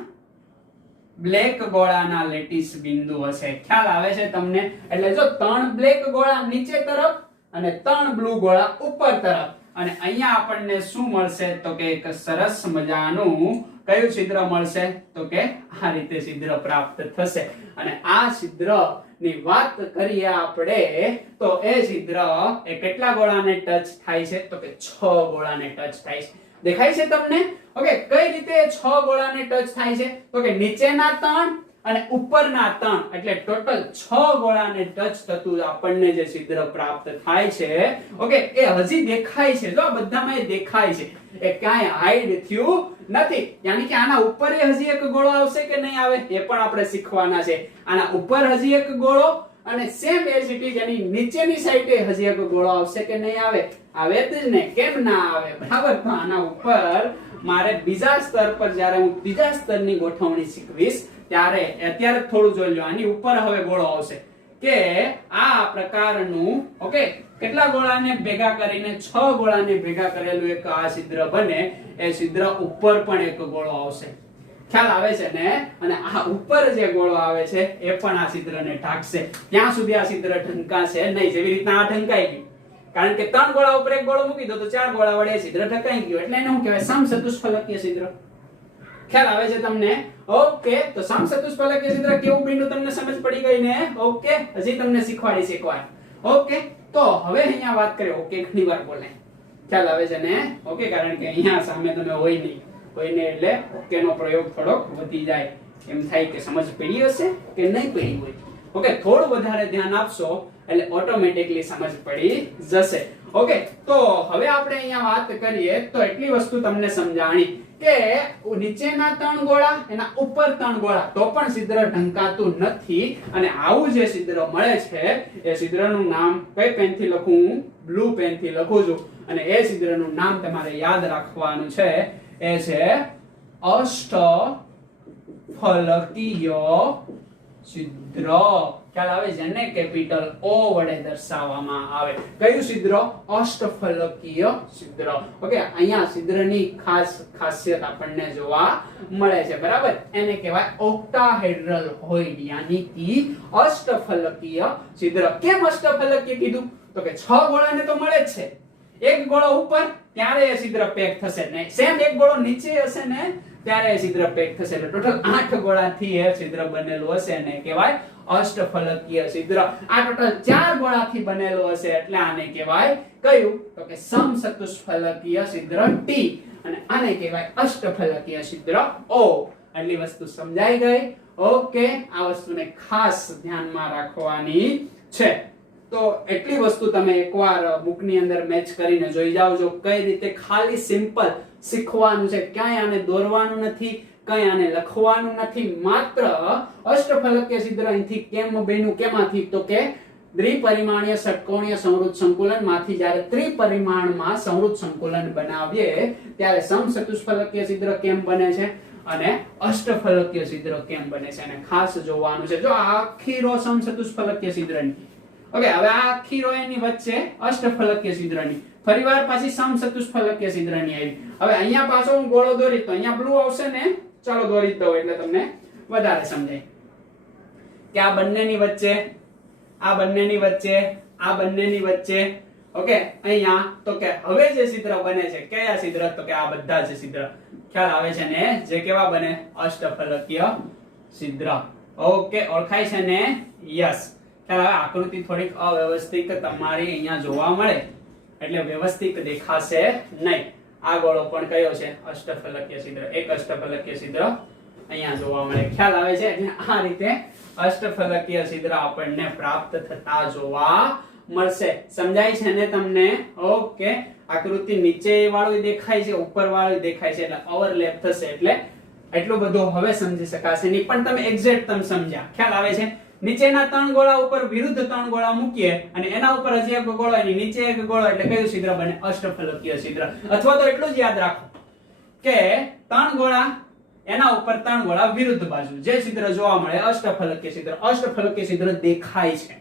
બ્લેક ગોળાના લેટિસ બિંદુ હશે. ખ્યાલ આવે છે તમને? એટલે જો 3 બ્લેક ગોળા નીચે તરફ અને 3 બ્લુ ગોળા ઉપર તરફ. અને અહીંયા આપણને શું મળશે? તો કે એક સરસ મજાનું કયું છિદ્ર મળશે? તો કે આ રીતે છિદ્ર પ્રાપ્ત થશે. અને આ છિદ્ર ની વાત કરીએ આપણે તો એ છિદ્ર એ કેટલા ગોળાને ટચ થાય છે? તો કે 6 ગોળાને ટચ થાય છે. દેખાય છે તમને? ઓકે, કઈ રીતે 6 ગોળાને ટચ થાય છે? તો કે નીચેના 3 અને ઉપરના 3 એટલે ટોટલ 6 ગોળાને ટચ થતું આપણને જે છિદ્ર પ્રાપ્ત થાય છે. ઓકે, એ હજી દેખાય છે. જો આ બધામાં એ દેખાય છે, એ ક્યાંય હાઈડ થયું નથી. યાની કે આના ઉપર હજી એક ગોળો આવશે કે નહીં આવે? એ પણ આપણે શીખવાના છે. આના ઉપર હજી એક ગોળો અને સેમ એઝ ઇટ ઇઝ એની નીચેની સાઈડે હજી એક ગોળો આવશે કે નહીં આવે? આવે જ ને, કેમ ના આવે? બરાબર. તો આના ઉપર મારે બીજા સ્તર પર જ્યારે હું ત્રીજા સ્તરની ગોઠવણી શીખવીશ ત્યારે અત્યારે થોડું જોઈ લો. આની ઉપર હવે ગોળો આવશે કે આ પ્રકારનું, ઓકે, કેટલા ગોળાને ભેગા કરીને 6 ગોળાને ભેગા કરેલું એક આ છિદ્ર બને. એ છિદ્ર ઉપર પણ એક ગોળો આવશે. ખ્યાલ આવે છે ને? અને આ ઉપર જે ગોળો આવે છે એ પણ આ છિદ્રને ઢાંકશે. ત્યાં સુધી આ છિદ્ર ઢંકાશે નહીં. જેવી રીતના આ ઢંકાઈ ગયું, કારણ કે 3 ગોળા ઉપર એક ગોળો મૂકી દો તો 4 ગોળા વડે છિદ્ર ઢંકાઈ ગયું. એટલે એને શું કહેવાય? સમચતુષ્ફલકીય છિદ્ર. ખ્યાલ આવે છે તમને? ઓકે, તો સમચતુષ્ફલકીય છિદ્ર કેવું બન્યું તમને સમજ પડી ગઈ ને? ઓકે, હજી તમને શીખવાડીશ એકવાર. ઓકે, તો હવે અહીંયા વાત કરીએ. ઓકે, ઘણી વાર બોલે. ખ્યાલ આવે છે ને? ઓકે, કારણ કે અહીંયા સામે તમે હોય નહીં, એટલે ઓકે નો પ્રયોગ થોડોક વધી જાય. એમ થાય કે સમજ પડી હશે કે નહીં પડી હોય. ઓકે, થોડું વધારે ધ્યાન આપશો એટલે ઓટોમેટિકલી સમજ પડી જશે. ઓકે, તો હવે આપણે અહીંયા વાત કરીએ તો એટલી વસ્તુ તમને સમજાણી કે નીચેના 3 ગોળા એના ઉપર 3 ગોળા તો પણ છિદ્ર ઢંકાતું નથી. અને આવું જે છિદ્ર મળે છે એ છિદ્રનું નામ કઈ પેનથી લખું? બ્લુ પેનથી લખું છું. અને એ છિદ્રનું નામ તમારે યાદ રાખવાનું છે. એ છે અષ્ટફલકીય છિદ્ર, ખ્યાલ આવે છે ને, કેપિટલ ઓ વડે દર્શાવવામાં આવે. કયું છિદ્ર? અષ્ટફલકીય છિદ્ર. ઓકે, અહીંયા છિદ્રની ખાસ ખાસિયત આપણને જોવા મળે છે, બરાબર. એને કહેવાય ઓક્ટાહેડ્રલ હોઇડ, યાની કે અષ્ટફલકીય છિદ્ર. કેમ અષ્ટફલકીય કીધું? તો કે 6 ગોળાને તો મળે જ છે. એક ગોળો ઉપર ત્યારે એ છિદ્ર પેક થશે ને, સેમ એક ગોળો નીચે હશે ને ત્યારે એ છિદ્ર પેક થશે. એટલે ટોટલ 8 ગોળાથી એ છિદ્ર બનેલું હશે ને કહેવાય અષ્ટફલકીય છિદ્ર. આ ટોટલ 4 ગોળાથી બનેલું હશે એટલે આને કહેવાય કયું? તો કે સમચતુષ્ફલકીય છિદ્ર ટી, અને આને કહેવાય અષ્ટફલકીય છિદ્ર ઓ. આટલી વસ્તુ સમજાઈ ગઈ? ઓકે, આ વસ્તુને ખાસ ધ્યાનમાં રાખવાની છે. તો એટલી વસ્તુ તમે એકવાર બુકની અંદર મેચ કરીને જોઈ જાઓ છો, કઈ રીતે ખાલી સિમ્પલ શીખવાનું છે. ક્યાંય આને દોરવાનું નથી, કઈ આને લખવાનું નથી, માત્ર અષ્ટફલકીય છિદ્ર અહીંથી કેમ બન્યું, કેમાંથી? તો કે દ્વિપરિમાણીય ષટકોણીય સંવૃત સંકુલન માંથી જ્યારે ત્રિપરિમાણમાં સંવૃત સંકુલન બનાવીએ ત્યારે સમચતુષ્ફલકીય છિદ્ર કેમ બને છે અને અષ્ટફલકીય છિદ્ર કેમ બને છે, અને ખાસ જોવાનું છે. જો આ આખી રો સમચતુષ્ફલકીય છિદ્રની, ઓકે, હવે આ આખી રો એની વચ્ચે અષ્ટફલકીય છિદ્રની, ફરીવાર પાછી સમચતુષ્ફલકીય છિદ્રની આવી. હવે અહીંયા પાછો હું ગોળો દોરી, તો અહીંયા બ્લુ આવશે ને, ચાલો દોરી દઉં એટલે તમને વધારે સમજાય કે આ બંનેની વચ્ચે, આ બંનેની વચ્ચે, આ બંનેની વચ્ચે, ઓકે, અહીંયા તો કે હવે જે છિદ્ર બને છે, કયા છિદ્ર? તો કે આ બધા જ છિદ્ર. ખ્યાલ આવે છે ને? જે કેવા બને? અષ્ટફલકીય છિદ્ર. ઓકે, ઓળખાય છે ને? યસ. ખ્યાલ આવે? આકૃતિ થોડીક અવ્યવસ્થિત તમારી અહીંયા જોવા મળે એટલે વ્યવસ્થિત દેખાશે નહીં. આ ગોળો પણ કયો છે? અષ્ટફલકીય છિદ્ર. એક અષ્ટફલકીય છિદ્ર અહીંયા જોવા મળે. ખ્યાલ આવે છે? એટલે આ રીતે અષ્ટફલકીય છિદ્ર આપણને પ્રાપ્ત થતા જોવા મળશે. સમજાય છે ને તમને? ઓકે, આકૃતિ નીચે વાળું દેખાય છે, ઉપર વાળું દેખાય છે, એટલે ઓવરલેપ થશે, એટલે એટલું બધું હવે સમજી શકાશે નહીં, પણ તમે એક્ઝેક્ટ તમે સમજ્યા. ખ્યાલ આવે છે? નીચેના 3 ગોળા ઉપર વિરુદ્ધ 3 ગોળા મૂકીએ અને એના ઉપર હજી એક ગોળો, એની નીચે એક ગોળો, એટલે કયું છિદ્ર બને? અષ્ટફલકીય છિદ્ર. અથવા તો એટલું જ યાદ રાખો કે 3 ગોળા, એના ઉપર 3 ગોળા વિરુદ્ધ બાજુ, જે છિદ્ર જોવા મળે અષ્ટફલકીય છિદ્ર. અષ્ટફલકીય છિદ્ર દેખાય છે.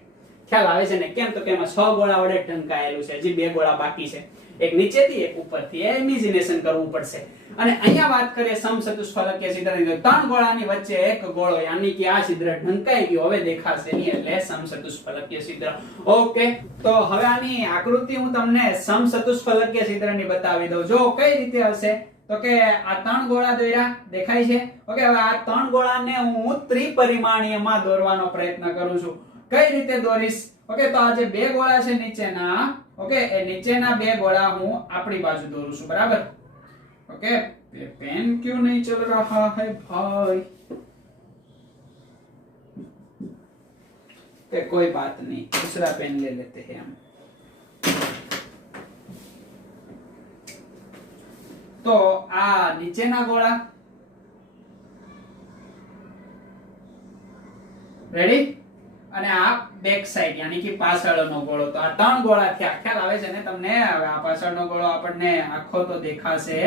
ખ્યાલ આવે છે ને? કેમ? તો કે એમાં 6 ગોળા વડે ઢંકાયેલું છે, હજી 2 ગોળા બાકી છે, એક નીચેથી એક ઉપરથી. એ ઇમેજિનેશન કરવું પડશે. અને અહીંયા વાત કરીએ સમચતુષ્ફલકીય છિદ્રની, તો 3 ગોળાની વચ્ચે એક ગોળો, યાની કે આ છિદ્ર ઢંકાઈ ગયો, હવે દેખાશે નહીં, એટલે સમચતુષ્ફલકીય છિદ્ર. ઓકે, તો હવે આની આકૃતિ હું તમને સમચતુષ્ફલકીય છિદ્રની બતાવી દઉં. જો કઈ રીતે હશે, તો કે આ 3 ગોળા દોર્યા, દેખાય છે? ઓકે, હવે આ 3 ગોળાને હું ત્રિપરિમાણીયમાં દોરવાનો પ્રયત્ન કરું છું. કઈ રીતે દોરીશ? ઓકે, તો આ જે 2 ગોળા છે નીચેના, ઓકે, એ નીચેના 2 ગોળા હું આપણી બાજુ દોરું છું, બરાબર? ओके, पेन क्यों नहीं चल रहा है भाई? कोई बात नहीं, दूसरा पेन ले लेते हैं हम. तो आ नीचेना गोळा रेडी, અને આ બેક સાઈડ યાની કે પાછળનો ગોળો. તો આ 3 ગોળા થયા. ખ્યાલ આવે છે ને તમને? હવે આ પાછળનો ગોળો આપણને આખો તો દેખાશે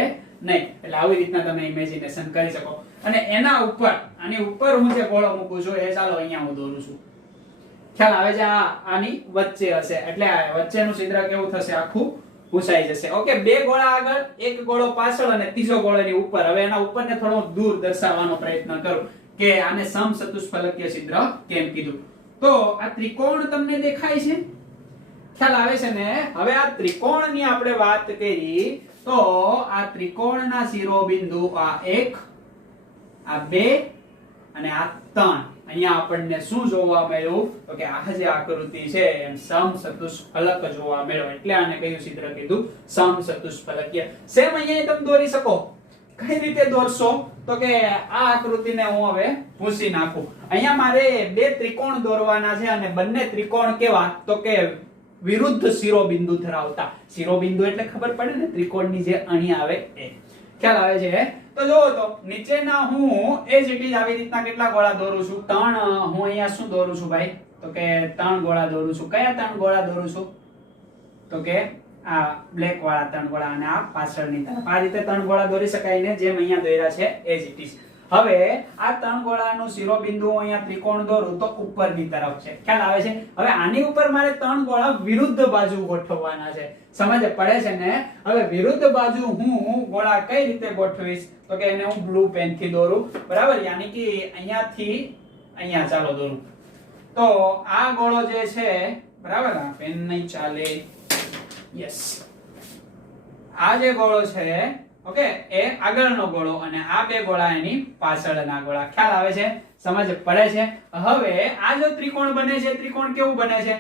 નહીં, એટલે આવી રીતના તમે ઇમેજિનેશન કરી શકો. અને એના ઉપર, આની ઉપર હું જે ગોળો મૂકું છું એ ચાલો અહીંયા હું દોરું છું. ખ્યાલ આવે છે? આની વચ્ચે હશે, એટલે આ વચ્ચેનું છિદ્ર કેવું થશે? આખું પૂછાઈ જશે. ઓકે, 2 ગોળા આગળ, એક ગોળો પાછળ અને ત્રીજો ગોળો એની ઉપર. હવે એના ઉપરને થોડો દૂર દર્શાવવાનો પ્રયત્ન કરું કે આને સમચતુષ્ફલકીય છિદ્ર કેમ કીધું. તો આ ત્રિકોણ તમને દેખાય છે? ખ્યાલ આવે છે ને? હવે આ ત્રિકોણની આપણે વાત કરી તો આ ત્રિકોણના શિરોબિંદુ આ 1, આ 2 અને આ 3. અહીંયા આપણને શું જોવા મળ્યું? તો કે આ જે આકૃતિ છે એમ સમચતુષ્ફલક જોવા મળ્યો, એટલે આને કયું છિદ્ર કીધું? સમચતુષ્ફલકીય. સેમ અહીંયા તમે દોરી શકો. કઈ રીતે દોરશો? તો કે આ આકૃતિને હું હવે ભૂંસી નાખું. અહીંયા મારે 2 ત્રિકોણ દોરવાના છે અને બંને ત્રિકોણ કેવા? તો કે વિરુદ્ધ શિરોબિંદુ ધરાવતા. શિરોબિંદુ એટલે ખબર પડે ને, ત્રિકોણની જે અણી આવે એ. ખ્યાલ આવે છે? તો જોવો તો નીચેના હું એ જ ઇટ ઇઝ આવી રીતના કેટલા ગોળા દોરું છું? 3. હું અહીંયા શું દોરું છું ભાઈ? તો કે 3 ગોળા દોરું છું. કયા 3 ગોળા દોરું છું? તો કે આ બ્લેક વાળા 3 ગોળા અને આ પાછળની તરફ. આ રીતે 3 ગોળા દોરી શકાય ને, જેમ અહીંયા દોર્યા છે એ જ ઇટ ઇઝ. હવે આ ત્રણ ગોળાનું શિરોબિંદુ અહીંયા ત્રિકોણ દોરું તો ઉપરની તરફ છે, ખ્યાલ આવે છે? હવે આની ઉપર મારે ત્રણ ગોળા વિરુદ્ધ બાજુ ગોઠવવાના છે, સમજ પડે છે ને? હવે વિરુદ્ધ બાજુ હું ગોળા કઈ રીતે ગોઠવીશ તો કે એને હું બ્લુ પેન થી દોરું, બરાબર? યાની કે અહીંયાથી અહીંયા ચાલો દોરું. તો આ ગોળો જે છે, બરાબર, આ પેન નહીં ચાલે, યસ, આ જે ગોળો છે, ઓકે, એ આગળનો ગોળો અને આ બે ગોળા એની પાછળના ગોળા, ખ્યાલ આવે છે? સમજ પડે છે? હવે આ જો ત્રિકોણ બને છે, ત્રિકોણ કેવું બને છે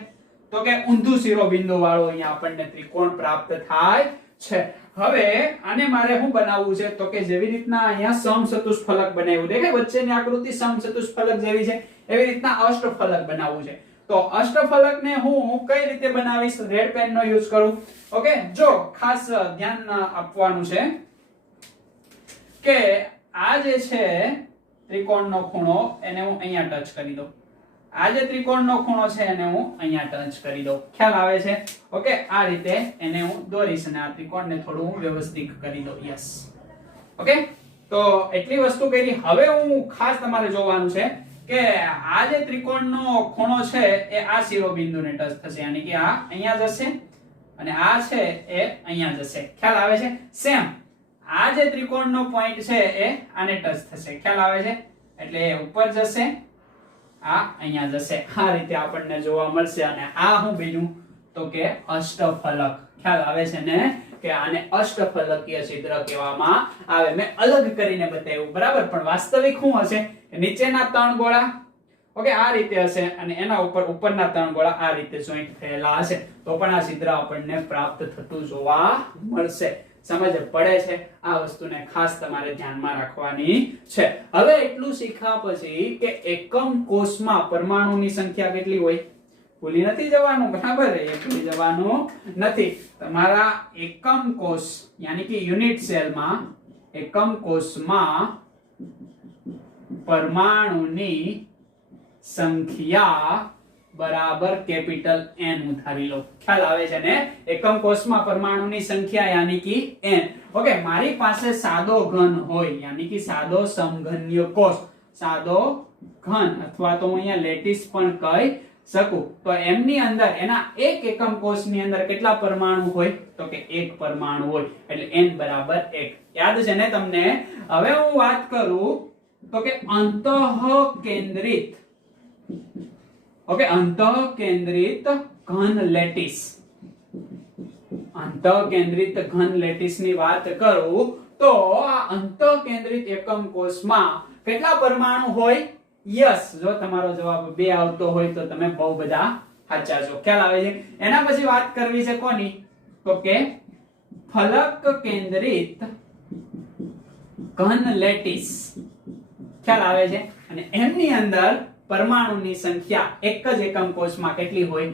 તો કે ઊંધું શિરોબિંદુ વાળો અહીંયા આપણને ત્રિકોણ પ્રાપ્ત થાય છે. હવે આને મારે શું બનાવવું છે તો કે જેવી રીતના અહીંયા સમચતુષ્ફલક બનાવ્યું, દેખાય વચ્ચેની આકૃતિ સમચતુષ્ફલક જેવી છે, એવી રીતના અષ્ટફલક બનાવવું છે. તો અષ્ટફલકને હું કઈ રીતે બનાવીશ? રેડ પેન નો યુઝ કરું. ઓકે, જો ખાસ ધ્યાન આપવાનું છે કે આ જે છે ત્રિકોણનો ખૂણો એને હું અહીંયા ટચ કરી દઉં, આ જે ત્રિકોણનો ખૂણો છે એને હું અહીંયા ટચ કરી દઉં, ખ્યાલ આવે છે? ઓકે, આ રીતે એને હું દોરીશ અને આ ત્રિકોણને થોડું હું વ્યવસ્થિત કરી દઉં. યસ, ઓકે, તો એટલી વસ્તુ કરી. હવે હું ખાસ તમારે જોવાનું છે કે આ જે ત્રિકોણનો ખૂણો છે એ આ શિરોબિંદુને ટચ થશે, યાની કે આ અહીંયા જશે અને આ છે એ અહીંયા જશે, ખ્યાલ આવે છે? સેમ આ જે ત્રિકોણનો પોઈન્ટ છે એ આને ટચ થશે, ખ્યાલ આવે છે? એટલે એ ઉપર જશે, આ અહીંયા જશે, આ રીતે આપણને જોવા મળશે. અને આ હું બીજું તો કે અષ્ટફલક, ખ્યાલ આવે છે ને? કે આને અષ્ટફલકીય છિદ્ર કહેવામાં આવે. મેં અલગ કરીને બતાવ્યું, બરાબર, પણ વાસ્તવિક શું હશે? નીચેના ત્રણ ગોળા, ઓકે, આ રીતે હશે અને એના ઉપરના ત્રણ ગોળા આ રીતે જોઈન્ટ થયેલા હશે, તો પણ આ છિદ્ર આપણને પ્રાપ્ત થતું જોવા મળશે. સમજ પડે છે? આ વસ્તુને ખાસ તમારે ધ્યાનમાં રાખવાની છે. હવે એટલું શીખ્યા પછી કે એકમ કોષમાં પરમાણુની સંખ્યા કેટલી હોય ભૂલી નથી જવાનું, બરાબર? એ ભૂલી જવાનું નથી. તમારા એકમ કોષ યાની કે યુનિટ સેલમાં, એકમ કોષમાં પરમાણુની સંખ્યા બરાબર કેપિટલ N ઉધારી લો, ખ્યાલ આવે છે ને? એકમ કોષમાં પરમાણુની સંખ્યા યાની કે N. ઓકે, મારી પાસે સાદો ઘન હોય યાની કે સાદો સમઘનીય કોષ, સાદો ઘન અથવા તો હું અહીંયા લેટિસ પણ કહી શકું. તો એમની અંદર એના એક એકમ કોષની અંદર કેટલા પરમાણુ હોય તો કે એક પરમાણુ હોય, એટલે N બરાબર 1. યાદ છે ને તમને? હવે હું વાત કરું તો કે અંતઃકેન્દ્રિત, ઓકે, અંતઃકેન્દ્રિત ઘન લેટિસ, અંતઃકેન્દ્રિત ઘન લેટિસ ની વાત કરું તો આ અંતઃકેન્દ્રિત એકમ કોષમાં કેટલા પરમાણુ હોય? યસ, જો તમારો જવાબ 2 આવતો હોય તો તમે બહુ બધા સાચા છો, ખ્યાલ આવે છે? એના પછી વાત કરવી છે કોની તો કે ફલક કેન્દ્રિત ઘન લેટિસ, ખ્યાલ આવે છે? અને એમની અંદર પરમાણુની સંખ્યા એક જ એકમ કોષમાં કેટલી હોય?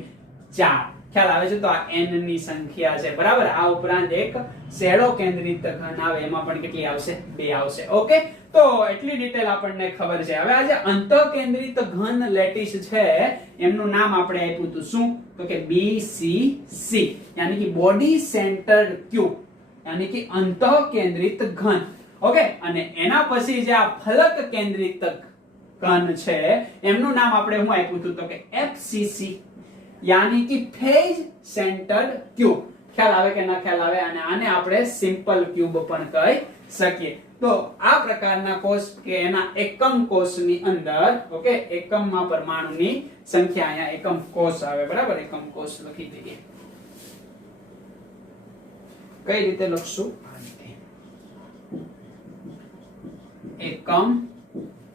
4, ખ્યાલ આવે છે? તો આ N ની સંખ્યા છે, બરાબર? આ ઉપરાંત એક શેડો કેન્દ્રિત ઘન આવે, એમાં પણ કેટલી આવશે? 2 આવશે. ઓકે, તો એટલી ડિટેલ આપણને ખબર છે. હવે આ જે અંતઃકેન્દ્રિત ઘન લેટિસ છે એમનું નામ આપણે આપ્યું હતું શું તો કે BCC, યાની કે બોડી સેન્ટર્ડ ક્યુબ, યાની કે અંતઃકેન્દ્રિત ઘન. ઓકે, અને એના પછી જે આ ફલક કેન્દ્રિત ઘન છે એમનું નામ આપણે શું આપ્યું હતું તો કે FCC, યાની કે ફેજ સેન્ટર્ડ ક્યુબ. ખ્યાલ આવે કે ના ખ્યાલ આવે? અને આને આપણે સિમ્પલ ક્યુબ પણ કહી શકીએ. તો આ પ્રકારના કોષ કે એના એકમ કોષની અંદર, ઓકે, એકમમાં પરમાણુની સંખ્યા, અહીંયા એકમ કોષ આવે, બરાબર? એકમ કોષ લખી દઈએ. કઈ રીતે લખશું? એકમ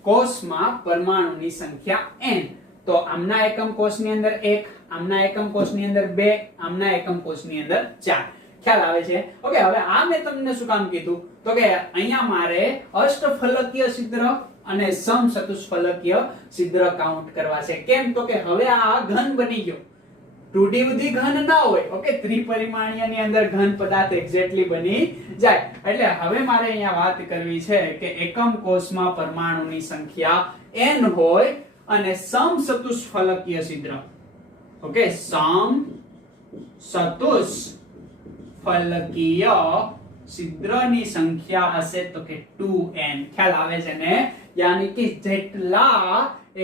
કોષમાં પરમાણુની સંખ્યા N. તો આમના એકમ કોષની અંદર 1, આમના એકમ કોષની અંદર 2, આમના એકમ કોષની અંદર 4. ખ્યાલ આવે છે? ઓકે, હવે આ મેં તમને શું કામ કીધું તો કે અહીંયા મારે અષ્ટફલકીય છિદ્ર અને સમચતુષ્ફલકીય છિદ્ર કાઉન્ટ કરવા છે. કેમ તો કે હવે આ ઘન બની ગયો, 2D સુધી ઘન ના હોય, ઓકે, ત્રિપરિમાણીયની અંદર ઘન પદાર્થ એક્ઝેક્ટલી બની જાય. એટલે હવે મારે અહીંયા વાત કરવી છે કે એકમ કોષમાં પરમાણુની સંખ્યા N હોય અને સમચતુષ્ફલકીય છિદ્ર, ઓકે, સમચતુષ્ફલકીય છિદ્રની સંખ્યા હશે તો કે 2n. ખ્યાલ આવે છે ને? યાની કે જેટલા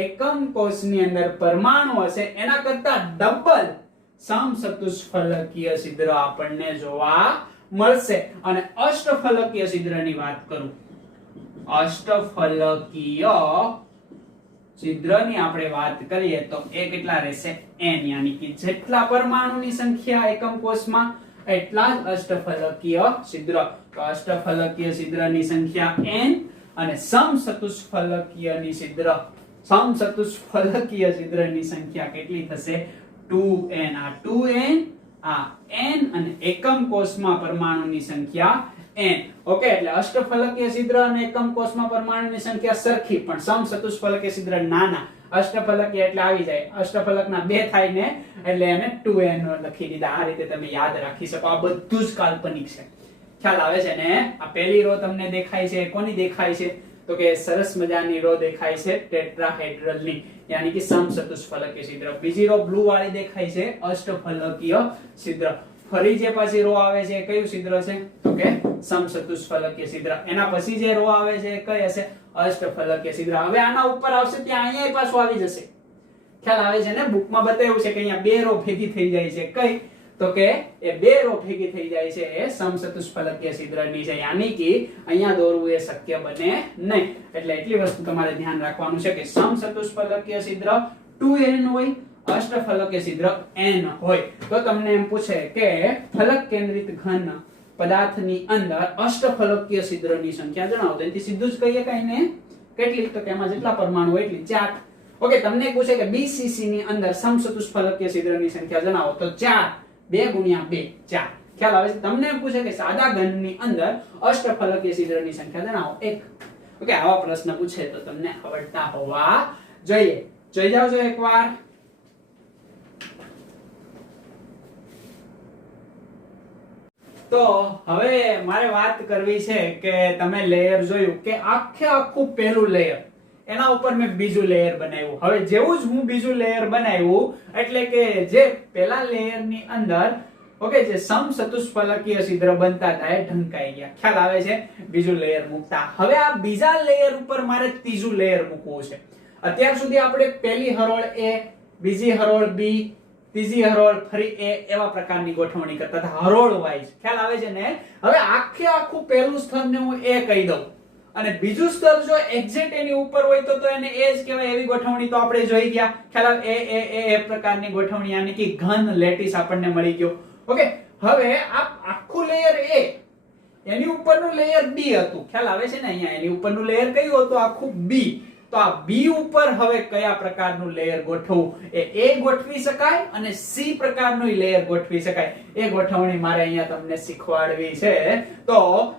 એકમ કોષની અંદર પરમાણુ હશે એના કરતા ડબલ સમચતુષ્ફલકીય છિદ્ર આપણને જોવા મળશે. અને અષ્ટફલકીય છિદ્રની વાત કરું, અષ્ટફલકીય છિદ્રની આપણે વાત કરીએ તો એ કેટલા રહેશે? n. યાની કે જેટલા પરમાણુની સંખ્યા એકમ કોષમાં એટલા જ અષ્ટફલકીય છિદ્ર. તો અષ્ટફલકીય છિદ્રની સંખ્યા n અને સમચતુષ્ફલકીયની છિદ્રની સંખ્યા કેટલી થશે? 2n. આ 2n, આ n અને એકમ કોષમાં પરમાણુની સંખ્યા n. ઓકે, એટલે અષ્ટફલકીય છિદ્ર અને એકમ કોષમાં પરમાણુની સંખ્યા સરખી, પણ સમચતુષ્ફલકીય છિદ્ર નાના. અષ્ટફલકીય એટલે આવી જાય, અષ્ટફલકના બે થાય ને એટલે એને 2n લખી દીધા. આ રીતે તમે યાદ રાખી શકો. આ બધું જ કાલ્પનિક છે. ખ્યાલ આવે છે ને? આ પહેલી રો તમને દેખાય છે, કોની દેખાય છે? તો કે સરસ મજાની રો દેખાય છે ટેટ્રાહેડ્રલની, યાની કે સમચતુષ્ફલકીય છિદ્ર. બીજી રો બ્લુ વાળી દેખાય છે અષ્ટફલકીય છિદ્ર. ફરી જે પાછી રો આવે છે કયું છિદ્ર છે? તો કે સમચતુષ્ફલકીય છિદ્ર. એના પછી જે રો આવે છે કઈ હશે? અષ્ટફલકીય છિદ્ર. હવે આના ઉપર આવશે ત્યાં અહીંયા પાછું આવી જશે. ખ્યાલ આવે છે ને? બુકમાં બતાવ્યું છે કે અહીંયા બે રો ભેગી થઈ જાય છે. કઈ? તો કે એ બે રો ભેગી થઈ જાય છે એ સમચતુષ્ફલકીય છિદ્રની છે. યાની કે અહીંયા દોરવું એ શક્ય બને નહીં. એટલે એટલી વસ્તુ તમારે ધ્યાન રાખવાનું છે કે સમચતુષ્ફલકીય છિદ્ર 2n હોય, અષ્ટફલકીય છિદ્ર n હોય. તો તમને એમ પૂછે કે ફલક કેન્દ્રિત ઘન પદાર્થની અંદર અષ્ટફલકીય છિદ્રની સંખ્યા જણાવો. તો એથી સીધું જ કહીએ કઈ ને કેટલી? તો કે એમાં જેટલા પરમાણુ હોય એટલી 4. ઓકે, તમને પૂછે કે BCC ની અંદર સમચતુષ્ફલકીય છિદ્રની સંખ્યા જણાવો. તો 4. 2 ગુણ્યા 2 4. ખ્યાલ આવે છે? તમને પૂછે કે સાદા ઘનની અંદર અષ્ટફલકીય છિદ્રની સંખ્યા જણાવો. 1. ઓકે, આવા પ્રશ્ન પૂછે તો તમને આવડતા હોવા જોઈએ. જોઈ જાવજો એકવાર. તો હવે મારે વાત કરવી છે કે તમે લેયર જોયું કે આખું પહેલું લેયર, એના ઉપર મેં બીજું લેયર બનાવ્યું. હવે જેવું જ હું બીજું લેયર બનાવ્યું એટલે કે જે પહેલા લેયરની અંદર ઓકે જે સમચતુષ્ફલકીય છિદ્ર બનતા હતા એ ઢંકાઈ ગયા. ખ્યાલ આવે છે? બીજું લેયર મૂકતા. હવે આ બીજા લેયર ઉપર મારે ત્રીજું લેયર મૂકવું છે. અત્યાર સુધી આપણે પહેલી હરોળ A, બીજી હરોળ B, ત્રીજી હરોળ ફરી A એવા પ્રકારની ગોઠવણી કરતા હતા હરોળ વાઇઝ. ખ્યાલ આવે છે ને? હવે આખું પહેલું સ્તરને હું A કહી દઉં અને બીજું સ્તર જો એક્ઝેક્ટ એની ઉપર હોય તો એને એ જ કહેવાય. એવી ગોઠવણી તો આપણે જોઈ ગયા. ખ્યાલ આવે? એ પ્રકારની ગોઠવણી યાની કે ઘન લેટિસ આપણને મળી ગયો. ઓકે, હવે આ આખું લેયર A, એની ઉપરનું લેયર B હતું. ખ્યાલ આવે છે ને? અહીંયા એની ઉપરનું લેયર કયું હતું? આખું B. તો આ B ઉપર હવે કયા પ્રકારનું લેયર ગોઠવવું? એ A ગોઠવી શકાય અને C પ્રકારનું લેયર ગોઠવી શકાય. એ ગોઠવણી મારે અહીંયા તમને શીખવાડવી છે. તો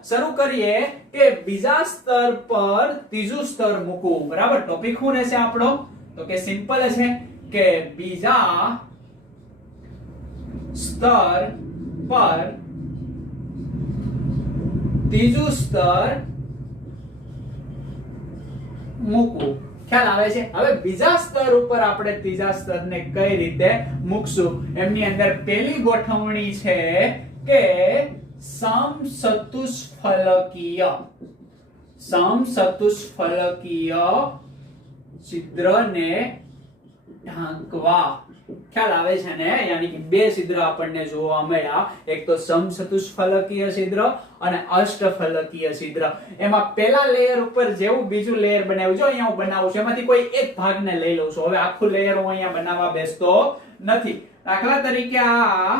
શરૂ કરીએ કે બીજા સ્તર પર ત્રીજું સ્તર મૂકવું. બરાબર? ટોપિક શું રહેશે આપણો? તો કે સિમ્પલ છે કે બીજા સ્તર પર ત્રીજું સ્તર મૂકવું. ખ્યાલ આવે છે? હવે બીજા સ્તર ઉપર આપણે ત્રીજા સ્તરને કઈ રીતે મૂકશું? એમની અંદર પહેલી ગોઠવણી છે કે સમચતુષ્ફલકીય છિદ્રને ઢાંકવા. ખ્યાલ આવે છે ને? યાની કે બે છિદ્ર આપણને જોવા મળ્યા. એક તો સમચતુષ્ફલકીય છિદ્ર અને અષ્ટફલકીય છિદ્ર. એમાં પહેલા લેયર ઉપર જેવું બીજું લેયર બનાવ્યું, જો અહીંયા હું બનાવું છું એમાંથી કોઈ એક ભાગને લઈ લઉં છું. હવે આખું લેયર હું અહીંયા બનાવવા બેસતો નથી. દાખલા તરીકે આ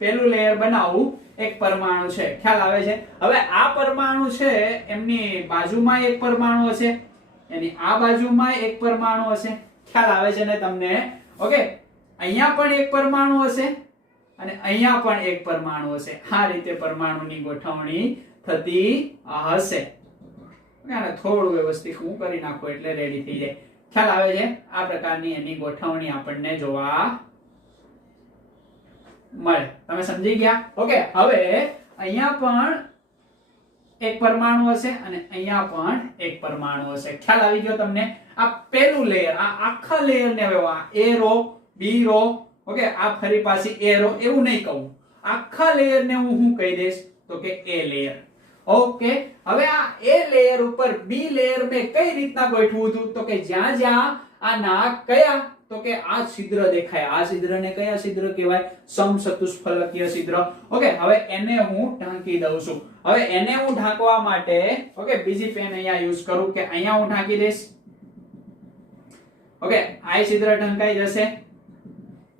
પહેલું લેયર બનાવું, એક પરમાણુ છે. ખ્યાલ આવે છે? હવે આ પરમાણુ છે એમની બાજુમાં એક પરમાણુ હશે, એની આ બાજુમાં એક પરમાણુ હશે. ખ્યાલ આવે છે ને તમને? ઓકે, અહીંયા પણ એક પરમાણુ હશે અને અહીંયા પણ એક પરમાણુ હશે. આ રીતે પરમાણુની ગોઠવણી થતી હશે. અને થોડું વ્યવસ્થિત હું કરી નાખું એટલે રેડી થઈ જાય. ખ્યાલ આવે છે? આ પ્રકારની એની ગોઠવણી આપણને જોવા મળે. તમે સમજી ગયા? ઓકે, હવે અહીંયા પણ એક પરમાણુ હશે અને અહીંયા પણ એક પરમાણુ હશે. ખ્યાલ આવી ગયો તમને? આ પહેલું લેયર, આ આખા લેયરને હવે A row, B row, okay, આ ફરી પાછી A રો એવું નહીં કહું. આખા લેયરને હું કહી દઈશ તો તો કે એ લેયર. ઓકે, હવે આ એ લેયર ઉપર બી લેયર મેં કઈ રીતના ગોઠવું હતું તો કે જ્યાં જ્યાં આના કયા તો કે આ છિદ્ર દેખાય, આ છિદ્રને કયા છિદ્ર કહેવાય? સમચતુષ્ફલકીય છિદ્ર. ઓકે, હવે એને હું ઢાંકી દઉં છું. હવે એને હું ઢાંકવા માટે ઓકે બીજી પેન અહીંયા યુઝ કરું કે અહીંયા હું ઢાંકી દઈશ. ઓકે, આ છિદ્ર ઢંકાઈ જશે.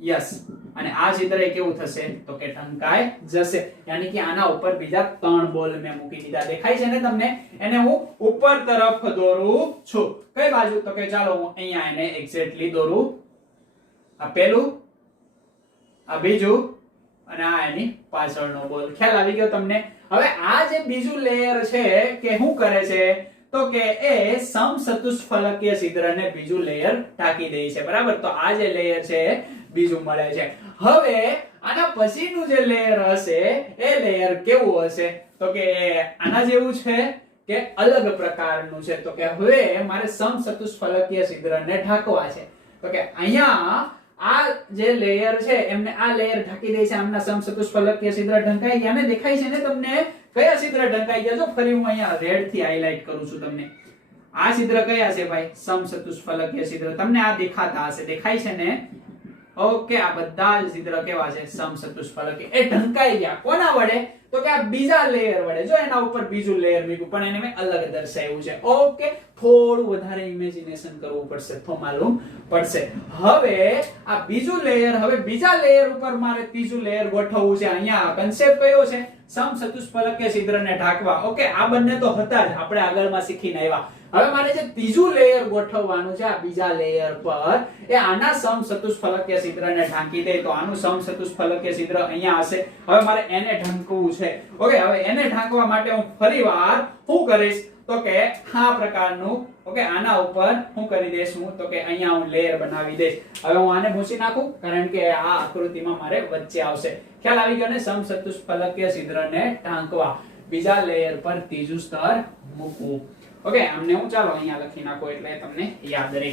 યસ, અને આ છિદ્ર કેવું થશે તો કે ઢંકાઈ જશે. યાની કે આના ઉપર બીજા 3 બોલ મેં મૂકી દીધા. દેખાય છે ને તમને? એને હું ઉપર તરફ દોરું છું. કઈ બાજુ તો કે ચાલો હું અહીંયા એને એક્ઝેક્ટલી દોરું. આ પહેલું, આ બીજું અને આ એની પાછળનો બોલ. ખ્યાલ આવી ગયો તમને? હવે આ જે બીજું લેયર છે કે શું કરે છે તો કે એ સમચતુષ્ફલકીય છિદ્રને બીજું લેયર ઢાંકી દે છે. બરાબર? તો આ જે લેયર છે બીજું મળે છે. હવે આના પછીનું જે લેયર હશે એ લેયર કેવું હશે તો કે આના જેવું છે કે અલગ પ્રકારનું છે. તો કે હવે મારે સમચતુષ્ફલકીય છિદ્રને ઢાંકવા છે. તો કે અહીંયા આ જે લેયર છે એમને આ લેયર ઢાંકી દે છે. આમના સમચતુષ્ફલકીય છિદ્ર ઢંકાઈ ગયા ને? દેખાય છે ને તમને? કયા છિદ્ર ઢંકાઈ ગયા? જો ફરી હું અહીંયા રેડ થી હાઇલાઇટ કરું છું તમને. આ છિદ્ર કયા છે ભાઈ? સમચતુષ્ફલકીય છિદ્ર. તમને આ દેખાતા હશે. દેખાય છે ને? ઓકે, આ બધા જ છિદ્ર કેવા છે? સમચતુષ્ફલકીય. એ ઢંકાઈ ગયા કોના વડે તો કે આ બીજા લેયર વડે. જો એના ઉપર બીજું લેયર મૂક્યું પણ એને મેં અલગ દર્શાવ્યું છે. ઓકે, થોડું વધારે ઇમેજિનેશન કરવું પડશે તો માલુમ પડશે. હવે આ બીજું લેયર, હવે બીજા લેયર ઉપર મારે ત્રીજું લેયર ગોઠવવું છે. અહીંયા કન્સેપ્ટ કયો છે? સમચતુષ્ફલકીય છિદ્રને ઢાંકવા. ઓકે, આ બંને તો હતા જ, આપણે આગળમાં શીખીને આવ્યા. હવે મારે જે ત્રીજું લેયર ગોઠવવાનું છે આ બીજા લેયર પર, એ આના સમચતુષ્ફલકીય છિદ્રને ઢાંકી દે. તો આનું સમચતુષ્ફલકીય છિદ્ર અહીંયા હશે. હવે મારે એને ઢાંકવું છે. ઓકે, હવે એને ઢાંકવા માટે હું ફરીવાર શું કરીશ તો કે આ પ્રકારનું ઓકે આના ઉપર હું કરી દઈશ હું તો કે અહીંયા હું લેયર બનાવી દઈશ. હવે હું આને ભૂંસી નાખું કારણ કે આ આકૃતિમાં મારે વચ્ચે આવશે. ખ્યાલ આવી ગયો ને? સમચતુષ્ફલકીય છિદ્રને ઢાંકવા બીજા લેયર પર ત્રીજું સ્તર મૂકવું. ઓકે, આમને હું ચાલો અહીંયા લખી નાખો એટલે તમને યાદ રહે.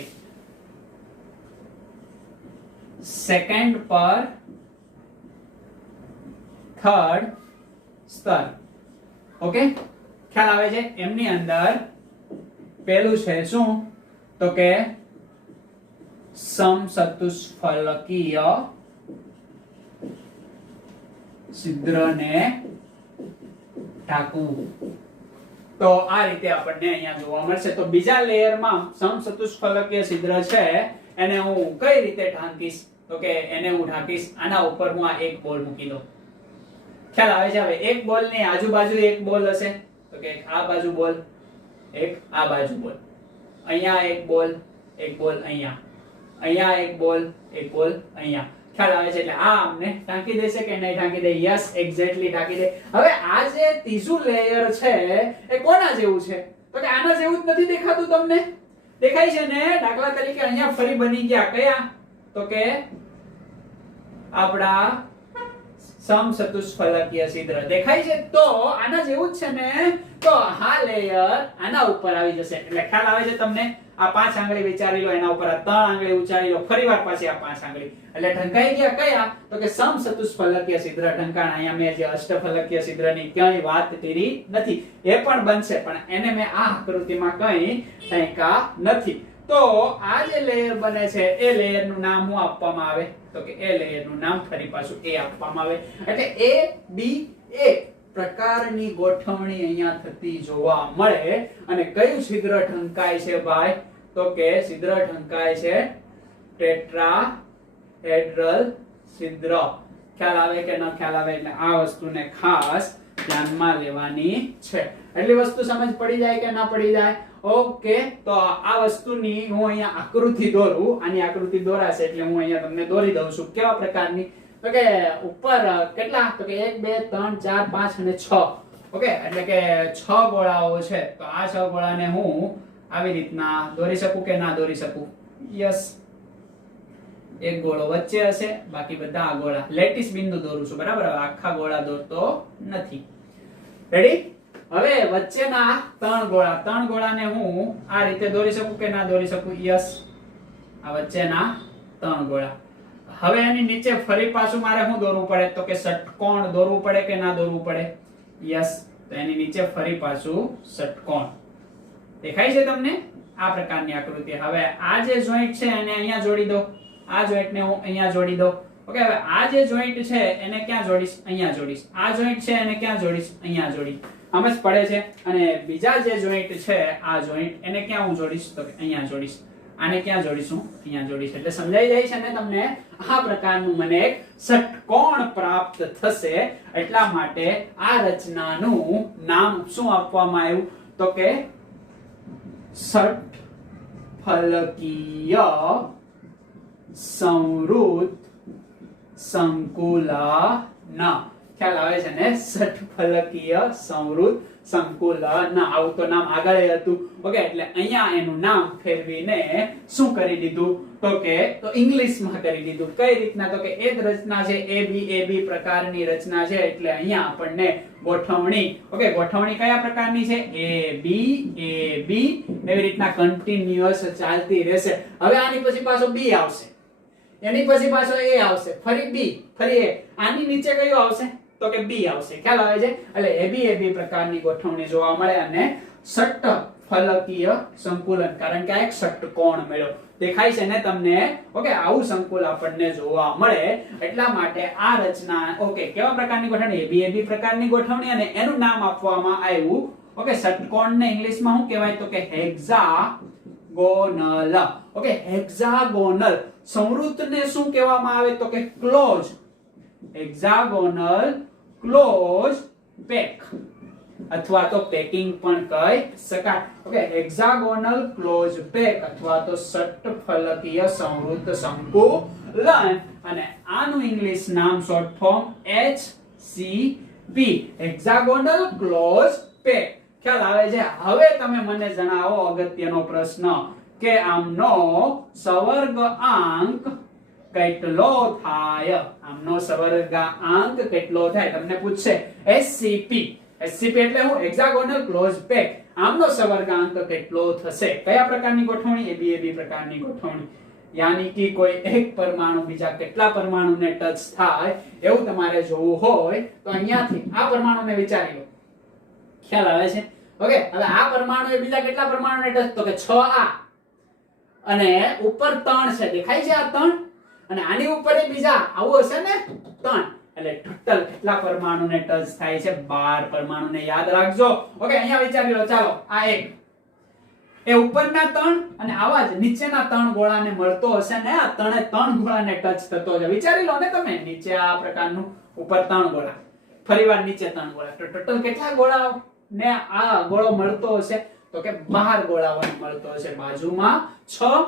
સેકન્ડ પર થર્ડ સ્તર. ઓકે, ખ્યાલ આવે છે? એમની અંદર પહેલું છે શું તો કે સમચતુષ્ફલકીય છિદ્રને ઢાંકવું. તો આ રીતે આપણને અહીંયા જોવા મળશે. તો બીજા લેયરમાં સમચતુષ્ફલકીય છિદ્ર છે એને હું કઈ રીતે ઢાંકીશ તો કે એને હું ઢાંકીશ આના ઉપર હું આ એક બોલ મૂકી દઉં. ખ્યાલ આવે છે? હવે એક બોલ ની આજુબાજુ એક બોલ હશે તો કે આ બાજુ બોલ, એક આ બાજુ બોલ, અહીંયા એક બોલ અહીંયા, અહીંયા એક બોલ અહીંયા. ખ્યાલ આવે છે? એટલે આ અમને ઢાંકી દેશે કે નહીં ઢાંકી દે? યસ, એક્ઝેક્ટલી ઢાંકી દે. હવે આ જે ત્રીજું લેયર છે એ કોના જેવું છે તો કે આના જેવું જ નથી દેખાતું તમને? દેખાય છે ને? દાખલા તરીકે અહીંયા ફરી બની ગયા કયા તો કે આપડા સમચતુષ્ફલકીય છિદ્ર. દેખાય છે? તો આના જેવું જ છે ને? તો આ લેયર આના ઉપર આવી જશે. એટલે ખ્યાલ આવે છે તમને? આ 5 આંગળી વિચારી લો, એના ઉપર આ 3 આંગળી ઉચારી લો, ફરીવાર પાછી આ 5 આંગળી. એટલે ઢંકાઈ ગયા કયા તો કે સમચતુષ્ફલકીય છિદ્ર ઢંકાણ. અહીંયા મેં જે અષ્ટફલકીય છિદ્રની ક્યાંય વાત કરી નથી. એ પણ બનશે પણ એને મેં આ આકૃતિમાં કંઈ ઢંકા નથી. તો આ જે લેયર બને છે એ લેયર નું નામ શું આપવામાં આવે તો કે એ લેયર નું નામ ફરી પાછું એ આપવામાં આવે. એટલે A B A પ્રકારની ગોઠવણી અહીંયા થતી જોવા મળે. અને કયું છિદ્ર ઢંકાય છે ભાઈ તો કે છિદ્ર ઢંકાય છે ટેટ્રાહેડ્રલ છિદ્ર. ખ્યાલ આવે કે ન ખ્યાલ આવે? એટલે આ વસ્તુને ખાસ ધ્યાનમાં લેવાની છે. એટલી વસ્તુ સમજ પડી જાય કે ના પડી જાય? ઓકે, તો આ વસ્તુની હું અહીંયા આકૃતિ દોરું. આની આકૃતિ દોરાશે એટલે હું અહીંયા તમને દોરી દઉં છું. કેવા પ્રકારની તો કે ઉપર કેટલા તો કે 1 2 3 4 5 અને 6. ઓકે, એટલે કે 6 ગોળાઓ છે. તો આ 6 ગોળાને હું આવી રીતના દોરી શકું કે ના દોરી શકું? યસ, એક ગોળો વચ્ચે હશે, બાકી બધા આ ગોળા લેટિસ બિંદુ દોરું છું. બરાબર? આખા ગોળા દોરતો નથી. રેડી? હવે વચ્ચેના 3 ગોળાને હું આ રીતે દોરી શકું કે ના દોરી શકું? યસ, આ વચ્ચેના 3 ગોળા. હવે એની નીચે ફરી પાછું મારે શું દોરવું પડે તો કે ષટકોણ દોરવું પડે કે ના દોરવું પડે? યસ, તો એની નીચે ફરી પાછું ષટકોણ દેખાય છે તમને આ પ્રકારની આકૃતિ. હવે આ જે જોઈન્ટ છે એને અહીંયા જોડી દો, આ જોઈન્ટ ને હું અહીંયા જોડી દઉં. ઓકે, હવે આ જે જોઈન્ટ છે એને ક્યાં જોડીશ? અહીંયા જોડીશ. આ જોઈન્ટ છે એને ક્યાં જોડીશ? અહીંયા જોડીશ. સમજ પડે છે? અને બીજા જે જોઈન્ટ છે આ જોઈન્ટ એને ક્યાં હું જોડીશ? તો કે અહીંયા જોડીશ. આને ક્યાં જોડીશું? અહીંયા જોડીશ. એટલે સમજાઈ જાય છે ને તમને? આ પ્રકારનું મને એક ષટકોણ પ્રાપ્ત થશે. એટલા માટે આ રચનાનું નામ શું આપવામાં આવ્યું? તો કે ષટફલકીય સંવૃત સંકુલન. ખ્યાલ આવે છે ને? ષટફલકીય સંવૃત સંકુલન. આવું તો નામ આગળ હતું. ઓકે, એટલે અહીંયા એનું નામ ફેરવીને શું કરી દીધું? તો કે તો ઇંગ્લિશમાં કરી દીધું. કઈ રીતના? તો કે એ જ રચના છે, એ બી પ્રકારની રચના છે. એટલે અહીંયા આપણને ગોઠવણી, ઓકે, ગોઠવણી કયા પ્રકારની છે? એ બી એવી રીતના કન્ટિન્યુઅસ ચાલતી રહેશે. હવે આની પછી પાછો બી આવશે, એની પછી પાછો એ આવશે, ફરી બી, ફરી એ. આની નીચે કયું આવશે? તો કે બી આવશે. ખ્યાલ આવે છે? એટલે એ બી પ્રકારની ગોઠવણી જોવા મળે. અને ષટફલકીય સંકુલન, કારણ કે આ એક ષટકોણ મળ્યો. દેખાય છે ને તમને? ઓકે, આવું સંકુલ આપણને જોવા મળે. એટલા માટે આ રચના, ઓકે, કેવા પ્રકારની ગોઠવણી? એ બી પ્રકારની ગોઠવણી. અને એનું નામ આપવામાં આવ્યું, ઓકે, ષટકોણને ઇંગ્લિશમાં શું કહેવાય? તો કે હેક્સાગોનલ. ઓકે, હેક્સાગોનલ. સંવૃતને શું કહેવામાં આવે? તો કે ક્લોઝ. હેક્સાગોનલ ક્લોઝ પેક અથવા તો પેકિંગ પણ કહી શકાય. ઓકે, હેક્સાગોનલ ક્લોઝ પેક અથવા તો ષટફલકીય સંવૃત સંકુલન. અને આનું ઇંગ્લિશ નામ short form HCP, hexagonal close pack. ખ્યાલ આવે છે? હવે તમે મને જણાવો અગત્યનો પ્રશ્ન કે આમનો સવર્ગાંક કેટલો થાય? આમનો સવર્ગાંક કેટલો થાય? તમને પૂછશે SCP. SCP એટલે શું? હેક્સાગોનલ ક્લોઝ પેક. આમનો સવર્ગાંક કેટલો થશે? કયા પ્રકારની ગોઠવણી? એ બી પ્રકારની ગોઠવણી. યાની કે કોઈ એક પરમાણુ બીજા કેટલા પરમાણુને ટચ થાય એવું તમારે જોવું હોય તો અહીંયાથી આ પરમાણુને વિચારી લો. ખ્યાલ આવે છે? ઓકે, હવે આ પરમાણુ એ બીજા કેટલા પરમાણુને ટચ? તો કે 6 આ અને ઉપર 3 છે. દેખાય છે આ 3? અને આની ઉપર એ બીજા આવું હશે ને 3. એટલે ટોટલ કેટલા પરમાણુને ટચ થાય છે? 12 પરમાણુને યાદ રાખજો. ઓકે, અહીંયા વિચારી લો. ચાલો, આ એક એ ઉપરના 3 અને આવા જ નીચેના 3 ગોળાને મળતો હશે ને? આ 3 ગોળાને ટચ થતો છે. વિચારી લો ને તમે. નીચે આ પ્રકારનું, ઉપર 3 ગોળા, ફરીવાર નીચે 3 ગોળા. તો ટોટલ કેટલા ગોળા ને આ ગોળો મળતો હશે? તો કે 12 ગોળાઓને મળતો હશે. બાજુમાં 6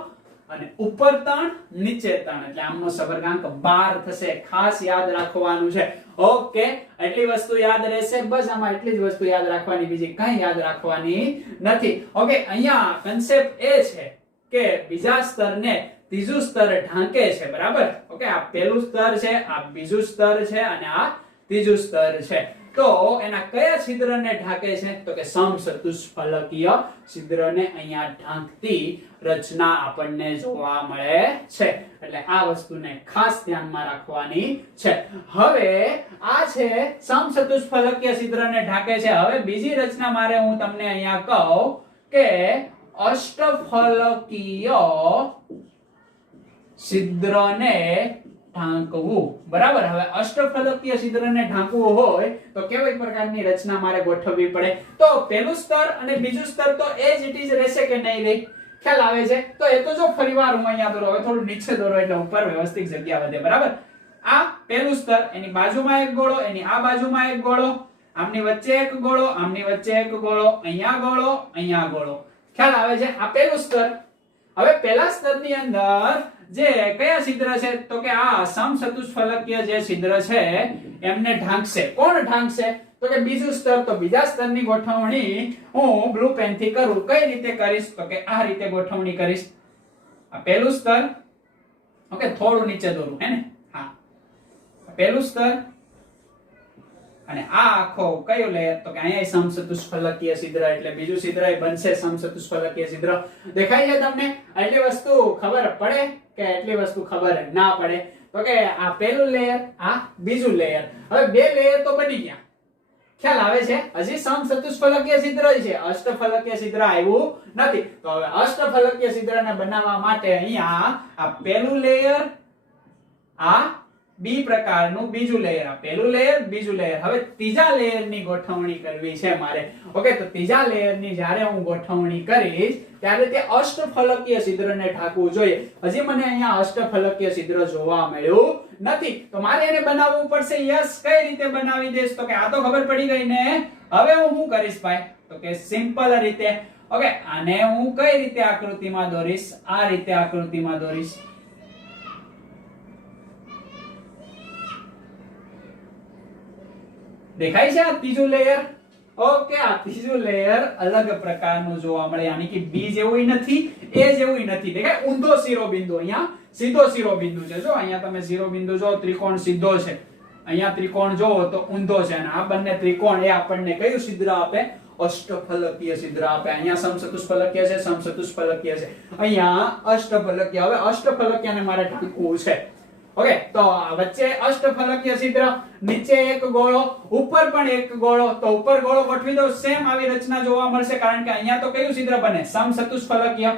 અને ઉપર 3 નીચે 3. એટલે આમનો સવર્ગાંક 12 થશે. ખાસ યાદ રાખવાનું છે. ઓકે, એટલી વસ્તુ યાદ રહેશે. બસ આમાં એટલી જ વસ્તુ યાદ રાખવાની, બીજી કઈ યાદ રાખવાની નથી. ઓકે, અહીંયા કન્સેપ્ટ એ છે કે બીજા સ્તરને ત્રીજું સ્તર ઢાંકે છે. બરાબર? ઓકે, આ પહેલું સ્તર છે, આ બીજું સ્તર છે અને આ ત્રીજું સ્તર છે. તો એના કયા છિદ્રને ઢાકે છે? તો કે સમચતુષ્ફલકીય છિદ્રને અહીંયા ઢાંકતી રચના આપણને જોવા મળે છે. એટલે આ વસ્તુને ખાસ ધ્યાનમાં રાખવાની છે. હવે આ છે સમચતુષ્ફલકીય છિદ્રને ઢાકે છે. હવે બીજી રચના મારે હું તમને અહીંયા કહું કે અષ્ટફલકીય છિદ્રને ઢાંકવું. બરાબર? હવે અષ્ટફલકીય છિદ્રને ઢાંકવું હોય તો કેવી પ્રકારની રચના મારે ગોઠવવી પડે? તો પહેલું સ્તર અને બીજું સ્તર તો એ જ ઇટ ઇઝ રહેશે કે નહીં રહે? ખ્યાલ આવે છે? તો એ તો જો ફરીવાર હું અહીંયા દોરો, હવે થોડું નીચે દોરો એટલે ઉપર વ્યવસ્થિત જગ્યા વધે. બરાબર? આ પહેલું સ્તર, એની બાજુમાં એક ગોળો, એની આ બાજુમાં એક ગોળો, આમની વચ્ચે એક ગોળો, આમની વચ્ચે એક ગોળો, અહીંયા ગોળો, અહીંયા ગોળો. ખ્યાલ આવે છે? આ પહેલું સ્તર. હવે પહેલા સ્તરની અંદર જે કયા છિદ્ર છે? તો કે આ સમચતુષ્ફલકીય જે છિદ્ર છે એમને ઢાંકશે. કોણ ઢાંકશે? તો કે બીજું સ્તર. તો બીજા સ્તરની ગોઠવણી હું બ્લુ પેન થી કરું. કઈ રીતે કરીશ? તો કે આ રીતે ગોઠવણી કરીશ. આ પહેલું સ્તર. ઓકે, થોડું નીચે દોરું, હે ને? હા, પહેલું સ્તર અને આ આખો કયો લેયર? તો કે અહીંયા સમચતુષ્ફલકીય છિદ્ર. એટલે બીજું છિદ્ર બનશે સમચતુષ્ફલકીય છિદ્ર. દેખાય છે તમને? એટલી વસ્તુ ખબર પડે કે એટલી વસ્તુ ખબર ના પડે? તો કે આ પહેલું લેયર, આ બીજું લેયર. હવે બે લેયર તો બની ગયા. ખ્યાલ આવે છે? હજી સમચતુષ્ફલકીય છિદ્ર છે, અષ્ટફલકીય છિદ્ર આવ્યું નથી. તો હવે અષ્ટફલકીય છિદ્રને બનાવવા માટે અહીંયા આ પહેલું લેયર, આ બી પ્રકારનું બીજું લેયર, આ પહેલું લેયર બીજું લેયર, હવે ત્રીજા લેયરની ગોઠવણી કરવી છે મારે. ઓકે, તો ત્રીજા લેયરની જ્યારે હું ગોઠવણી કરીશ ત્યારે તે અષ્ટફલકીય છિદ્રને ઢાંકવું જોઈએ. હજી મને અહીંયા અષ્ટફલકીય છિદ્ર જોવા મળ્યું નથી, તો મારે એને બનાવવું પડશે. યસ, કઈ રીતે બનાવી દઈશ? તો કે આ તો ખબર પડી ગઈ ને. હવે હું શું કરીશ ભાઈ? તો કે સિમ્પલ રીતે. ઓકે, આને હું કઈ રીતે આકૃતિમાં દોરીશ? આ રીતે આકૃતિમાં દોરીશ. દેખાય છે આ ત્રીજું લેયર? ઓકે, આ ત્રીજું લેયર અલગ પ્રકારનું જોવા મળે, યાની કે બી જેવું નથી, એ જેવું નથી. દેખાય? ઊંધો શિરોબિંદુ, અહીંયા સીધો શિરોબિંદુ છે. જો અહીંયા તમે શિરોબિંદુ જો, ત્રિકોણ સીધો છે, અહીંયા ત્રિકોણ જોવો તો ઊંધો છે, અને આ બંને ત્રિકોણ એ આપણને કયું છિદ્ર આપે? અષ્ટફલકીય છિદ્ર આપે. અહીંયા સમચતુષ્ફલકીય છે, સમચતુષ્ફલકીય છે, અહીંયા અષ્ટફલકીય. હવે અષ્ટફલકીયને મારે ઢાંકવું છે. ઓકે, તો વચ્ચે અષ્ટફલકીય છિદ્ર, નીચે એક ગોળો, ઉપર પણ એક ગોળો. તો ઉપર ગોળો ગોઠવી દો, સેમ આવી રચના જોવા મળશે, કારણ કે અહીંયા તો કયું છિદ્ર બને? સમચતુષ્ફલકીય.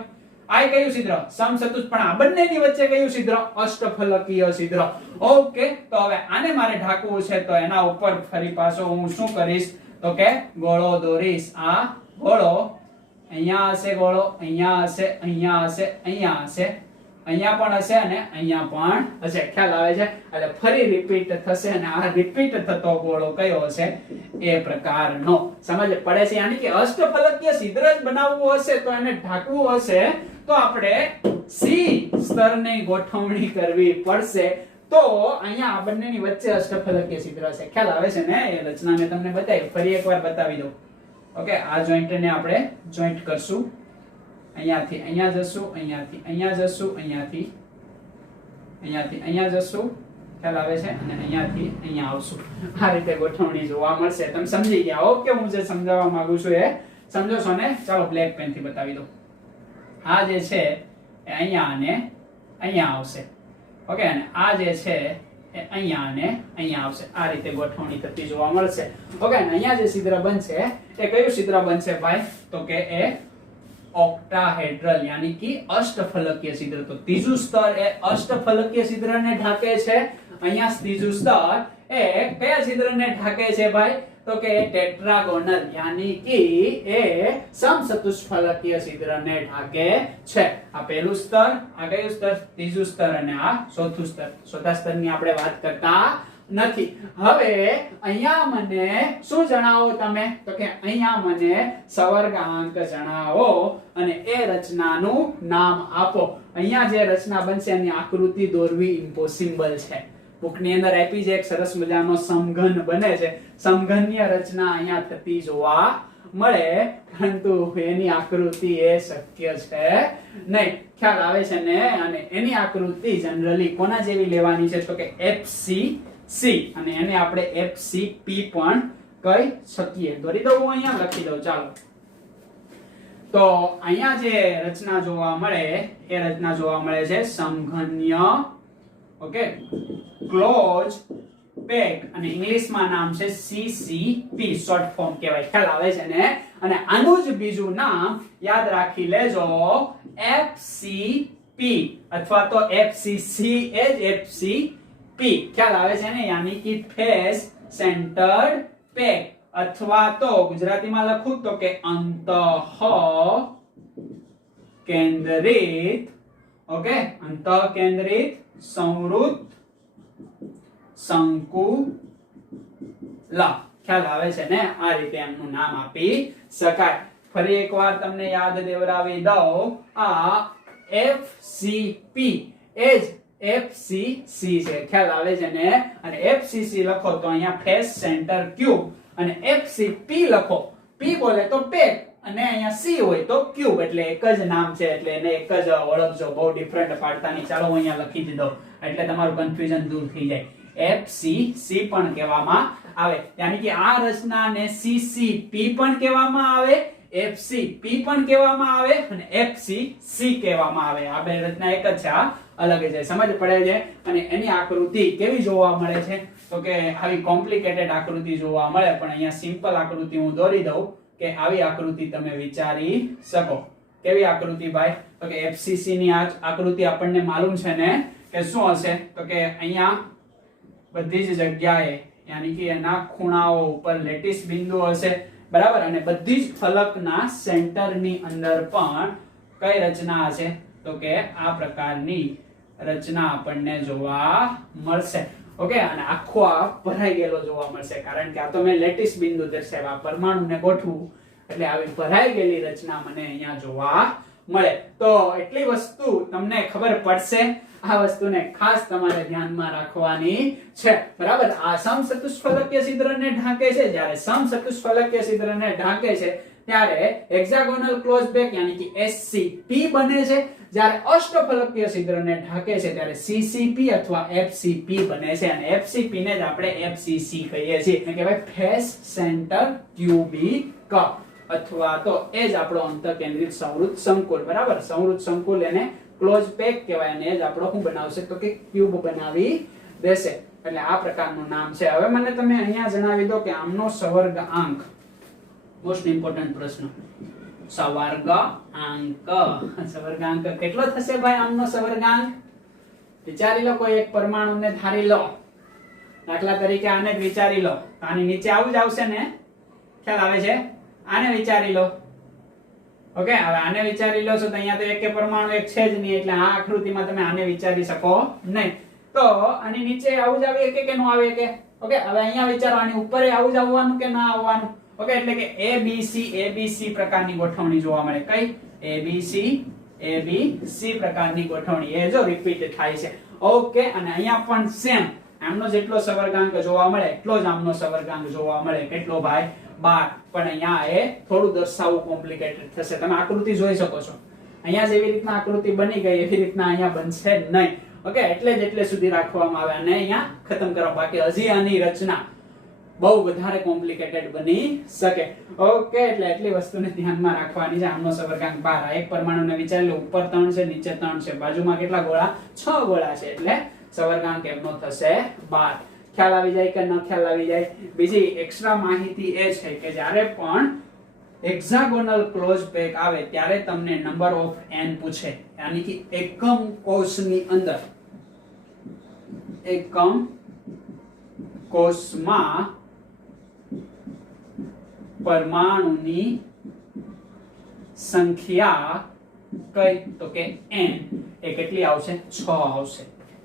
આ કયું છિદ્ર? સમચતુષ. પણ આ બંનેની વચ્ચે કયું છિદ્ર? અષ્ટફલકીય છિદ્ર. ઓકે, તો હવે આને મારે ઢાંકવું છે, તો એના ઉપર ફરી પાછો હું શું કરીશ? તો કે ગોળો દોરીશ. આ ગોળો અહીંયા હશે, ગોળો અહીંયા હશે, અહીંયા હશે, અહીંયા હશે, અહીંયા પણ હશે અને અહીંયા પણ હશે. ખ્યાલ આવે છે? એટલે ફરી રિપીટ થશે, અને આ રિપીટ થતો ગોળો કયો હશે? એ પ્રકારનો. સમજ પડે છે? યાની કે અષ્ટફલકીય છિદ્ર જ બનાવવું હશે, તો એને ઢાંકવું હશે, તો આપણે સી સ્તરની ગોઠવણી કરવી પડશે. તો અહીંયા આ બંનેની વચ્ચે અષ્ટફલકીય છિદ્ર છે. ખ્યાલ આવે છે ને? એ રચના મેં તમને બતાવી, ફરી એકવાર બતાવી દઉં. ઓકે, આ જોઈન્ટને આપણે જોઈન્ટ કરશું. અહીંયાથી અહીંયા જશું, અહીંયાથી અહીંયા જશું, અહીંયાથી અહીંયા જશું. ખ્યાલ આવે છે? અને અહીંયાથી અહીંયા આવશું. આ રીતે ગોઠવણી જોવા મળશે. તમે સમજી ગયા? ઓકે, હું જે સમજાવવા માંગુ છું એ સમજો છો ને? ચાલો બ્લેક પેન થી બતાવી દઉં. આ જે છે એ અહીંયા અને અહીંયા આવશે. ઓકે, અને આ જે છે એ અહીંયા અને અહીંયા આવશે. આ રીતે ગોઠવણી થતી જોવા મળશે. ઓકે, અને અહીંયા જે છિદ્ર બનશે એ કયું છિદ્ર બનશે ભાઈ? તો કે એ ઓક્ટાહેડ્રલ, યાની કે અષ્ટફલકીય છિદ્ર. તો ત્રીજું સ્તર એ અષ્ટફલકીય છિદ્રને ઢાંકે છે. અહીંયા ત્રીજું સ્તર એ કયા છિદ્રને ઢાંકે છે ભાઈ? તો કે ટેટ્રાગોનલ, યાની કે એ સમચતુષ્ફલકીય છિદ્રને ઢાંકે છે. આ પહેલું સ્તર, આ કયું સ્તર? ત્રીજું સ્તર, અને આ ચોથું સ્તર. ચોથા સ્તરની આપણે વાત કરતા નથી. હવે અહીંયા મને શું જણાવો તમે? તો કે અહીંયા મને સવર્ગાંક જણાવો અને એ રચનાનું નામ આપો. અહીંયા જે રચના બનશે એની આકૃતિ દોરવી ઇમ્પોસિબલ છે. બુકની અંદર આપી છે એક સરસ મજાનો સમઘન બને છે. સમઘનની રચના અહીંયા થતી જોવા મળે, પરંતુ એની આકૃતિ એ શક્ય છે નહીં. ખ્યાલ આવે છે ને? અને એની આકૃતિ જનરલી કોના જેવી લેવાની છે? તો કે FCC, અને એને આપણે FCP પણ કહી શકીએ. દોરી દઉં, અહીંયા લખી દઉં. ચાલો, તો અહીંયા જે રચના જોવા મળે એ રચના જોવા મળે છે સમઘનીય. ઓકે, ક્લોઝ પેક, અને ઇંગ્લિશમાં નામ છે CCP, શોર્ટ ફોર્મ કહેવાય. ખ્યાલ આવે છે ને? અને આનું જ બીજું નામ યાદ રાખી લેજો, FCP અથવા તો FCC એ જ FCP. ખ્યાલ આવે છે ને? યાની કે ફેસ સેન્ટર્ડ પેક, અથવા તો ગુજરાતીમાં લખું તો કે અંતઃ કેન્દ્રિત. ઓકે, અંતઃ કેન્દ્રિત સંવૃત સંકુલ. ખ્યાલ આવે છે ને? આ રીતે એમનું નામ આપી શકાય. ફરી એકવાર તમને યાદ દેવરાવી દઉં, આ FCP એ જ FCC છે. ખ્યાલ આવે છે ને? અને FCC લખો તો અહીંયા ફેસ સેન્ટર ક્યુબ, અને FCP લખો, P બોલે તો પેક, અને અહીંયા C હોય તો ક્યુબ. એટલે એક જ નામ છે, એટલે એને એક જ ઓળખજો. બહુ ડિફરન્ટ પાડતા નહીં. ચાલો હું અહીંયા લખી દીધો, એટલે તમારું કન્ફ્યુઝન દૂર થઈ જાય. FCC પણ કહેવામાં આવે, યાની કે આ રચનાને CCP પણ કહેવામાં આવે, FCP પણ કહેવામાં આવે અને FCC કહેવામાં આવે. આ બે રચના એક જ છે, આ અલગ છે, સમજ પડે છે. અને એની આકૃતિ કેવી જોવા મળે છે તો કે આવી કોમ્પ્લિકેટેડ આકૃતિ જોવા મળે, પણ અહીંયા સિમ્પલ આકૃતિ હું દોરી દઉં કે આવી આકૃતિ તમે વિચારી શકો. કેવી આકૃતિ ભાઈ? તો કે FCC ની આ આકૃતિ આપણને માલુમ છે ને કે શું હશે તો કે અહીંયા બધી જ જગ્યાએ યાની કે એના ખૂણાઓ ઉપર લેટિસ બિંદુ હશે, બરાબર. અને બધી જ ફલકના સેન્ટરની અંદર પણ કઈ રચના હશે તો કે આ પ્રકારની રચના આપણને જોવા મળશે. ઓકે, અને આખો આ ભરાઈ ગયેલો જોવા મળશે, કારણ કે આ તો મેં લેટિસ બિંદુ દર્શાવ્યા, પરમાણુને ગોઠવું એટલે આવી ભરાઈ ગયેલી રચના મને અહીંયા જોવા મળે. તો એટલી વસ્તુ તમને ખબર પડશે, આ વસ્તુને ખાસ તમારે ધ્યાનમાં રાખવાની છે, બરાબર. આ સમચતુષ્ફલકીય છિદ્રને ઢાંકે છે. જ્યારે સમચતુષ્ફલકીય છિદ્રને ઢાંકે છે ત્યારે હેક્સાગોનલ ક્લોઝ બેક યાની કે SCP બને છે. જ્યારે અષ્ટફલકીય છિદ્રને ઢાંકે છે ત્યારે CCP અથવા FCP બને છે, અને FCP ને જ આપણે FCC કહીએ છીએ. એટલે કે ભાઈ ફેસ સેન્ટર ક્યુબિક અથવા તો એ જ આપણો અંતઃકેન્દ્રિત સંવૃત સંકુલ, બરાબર. સંવૃત સંકુલ એને ક્લોઝ પેક કહેવાય, અને એ જ આપણો શું બનાવશે તો કે ક્યુબ બનાવી દેશે. એટલે આ પ્રકારનું નામ છે. હવે મને તમે અહીંયા જણાવી દો કે આમનો સવર્ગાંક, મોસ્ટ ઇમ્પોર્ટન્ટ પ્રશ્ન, સવર્ગાંક કેટલો થશે ભાઈ? આમનો સવર્ગાંક વિચારી લો, કોઈ એક પરમાણુને ધારી લો, દાખલા તરીકે આને જ વિચારી લો, આની નીચે આવું જ આવશે ને, ખ્યાલ આવે છે? આને વિચારી લો. ઓકે, હવે આને વિચારી લો છો તો અહીંયા તો એક પરમાણુ એક છે જ નહીં, એટલે આ આકૃતિમાં તમે આને વિચારી શકો નહીં. તો આની નીચે આવું જ આવી કે ન આવે કે? ઓકે, હવે અહીંયા વિચારો, આની ઉપર આવું જ આવવાનું કે ના આવવાનું? ઓકે, એટલે કે ABC પ્રકારની ગોઠવણી જોવા મળે. કઈ? ABC પ્રકારની ગોઠવણી, એ જો રિપીટ થાય છે. ઓકે, અને અહીંયા પણ સેમ આમનો જેટલો સવર્ગાંક જોવા મળે એટલો જ આમનો સવર્ગાંક જોવા મળે. કેટલો ભાઈ? 12. પણ અહીંયા એ થોડું દર્શાવવું કોમ્પ્લિકેટેડ થશે. તમે આકૃતિ જોઈ શકો છો, અહીંયા જેવી રીતના આકૃતિ બની ગઈ એવી રીતના અહીંયા બનશે નહીં. ઓકે, એટલે સુધી રાખવામાં આવે અને અહીંયા ખતમ કરો. બાકી હજી આની રચના બહુ વધારે કોમ્પ્લિકેટેડ બની શકે. ઓકે, એટલે એટલી વસ્તુને ધ્યાનમાં રાખવાની છે. આમનો સવર્ગાંક 12. એક પરમાણુને વિચારી લો, ઉપર 3 છે, નીચે 3 છે, બાજુમાં કેટલા ગોળા? 6 ગોળા છે, એટલે સવર્ગાંક એમનો થશે 12. ખ્યાલ આવી જાય કે ન ખ્યાલ આવી જાય? બીજી એક્સ્ટ્રા માહિતી એ છે કે જ્યારે પણ હેક્સાગોનલ ક્લોઝ પેક આવે ત્યારે તમને નંબર ઓફ n પૂછે, યાની કે એકમ કોષની અંદર, એકમ કોષમાં પરમાણુની સંખ્યા કઈ તો કે n, એ કેટલી આવશે? 6 આવશે.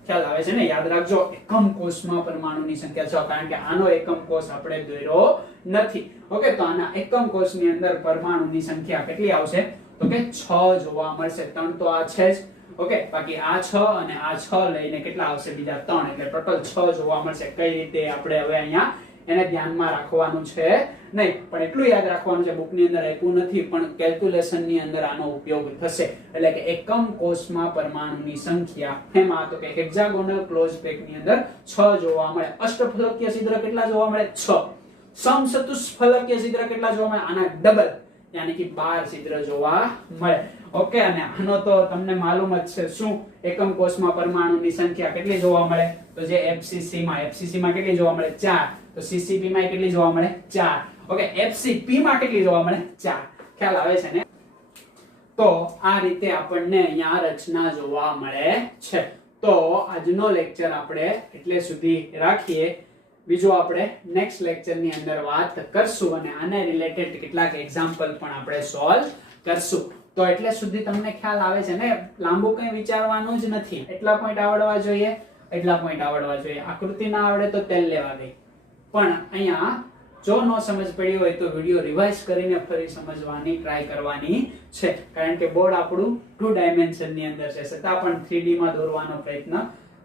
ખ્યાલ આવે છે ને? યાદ રાખજો, એકમ કોષમાં પરમાણુની સંખ્યા 6, કારણ કે આનો એકમ કોષ આપણે દોર્યો નથી. ઓકે, તો આના એકમ કોષની અંદર પરમાણુની સંખ્યા કેટલી આવશે તો કે 6 જોવા મળશે. 3 તો આ છે જ. ઓકે, બાકી આ 6 અને આ 6 લઈને કેટલા આવશે? બીજા 3, એટલે ટોટલ 6 જોવા મળશે. કઈ રીતે આપણે હવે અહીંયા એને ધ્યાનમાં રાખવાનું છે નહીં, પણ એટલું યાદ રાખવાનું છે, બુકની અંદર આપ્યું નથી પણ કેલ્ક્યુલેશનની અંદર આનો ઉપયોગ થશે. એટલે કે એકમ કોષમાં પરમાણુની સંખ્યા એમાં તો કે હેક્સાગોનલ ક્લોઝ પેકની અંદર 6 જોવા મળે. અષ્ટફલકીય છિદ્ર કેટલા જોવા મળે? 6. સમચતુષ્ફલકીય છિદ્ર કેટલા જોવા મળે? આના ડબલ, યાની કે 12 છિદ્ર જોવા મળે. ઓકે, અને આનો તો તમને માલુમ જ છે શું? એકમ કોષમાં પરમાણુની સંખ્યા કેટલી જોવા મળે? તો જે FCC માં કેટલી જોવા મળે? 4. તો CCP માં કેટલી જોવા મળે? 4. ઓકે, FCP માં કેટલી જોવા મળે? 4. ખ્યાલ આવે છે ને? તો આ રીતે આપણને અહીંયા રચના જોવા મળે છે. તો આજનો લેક્ચર આપણે એટલે સુધી રાખીએ. બીજો આપણે નેક્સ્ટ લેક્ચરની અંદર વાત કરશું અને આને રિલેટેડ કેટલાક એક્ઝામ્પલ પણ આપણે સોલ્વ કરશું. તો એટલે સુધી તમને ખ્યાલ આવે છે ને? લાંબુ કંઈ વિચારવાનું જ નથી. એટલા પોઈન્ટ આવડવા જોઈએ, એટલા પોઈન્ટ આવડવા જોઈએ. આકૃતિ ના આવડે તો તેલ લેવા ગઈ. પણ અહીંયા જો ન સમજ પડી હોય તો વિડિયો રિવાઇઝ કરીને ફરી સમજવાની ટ્રાય કરવાની છે, કારણ કે બોર્ડ આપણું 2 ડાયમેન્શન ની અંદર છે, છતાં પણ 3D માં દોરવાનો પ્રયત્ન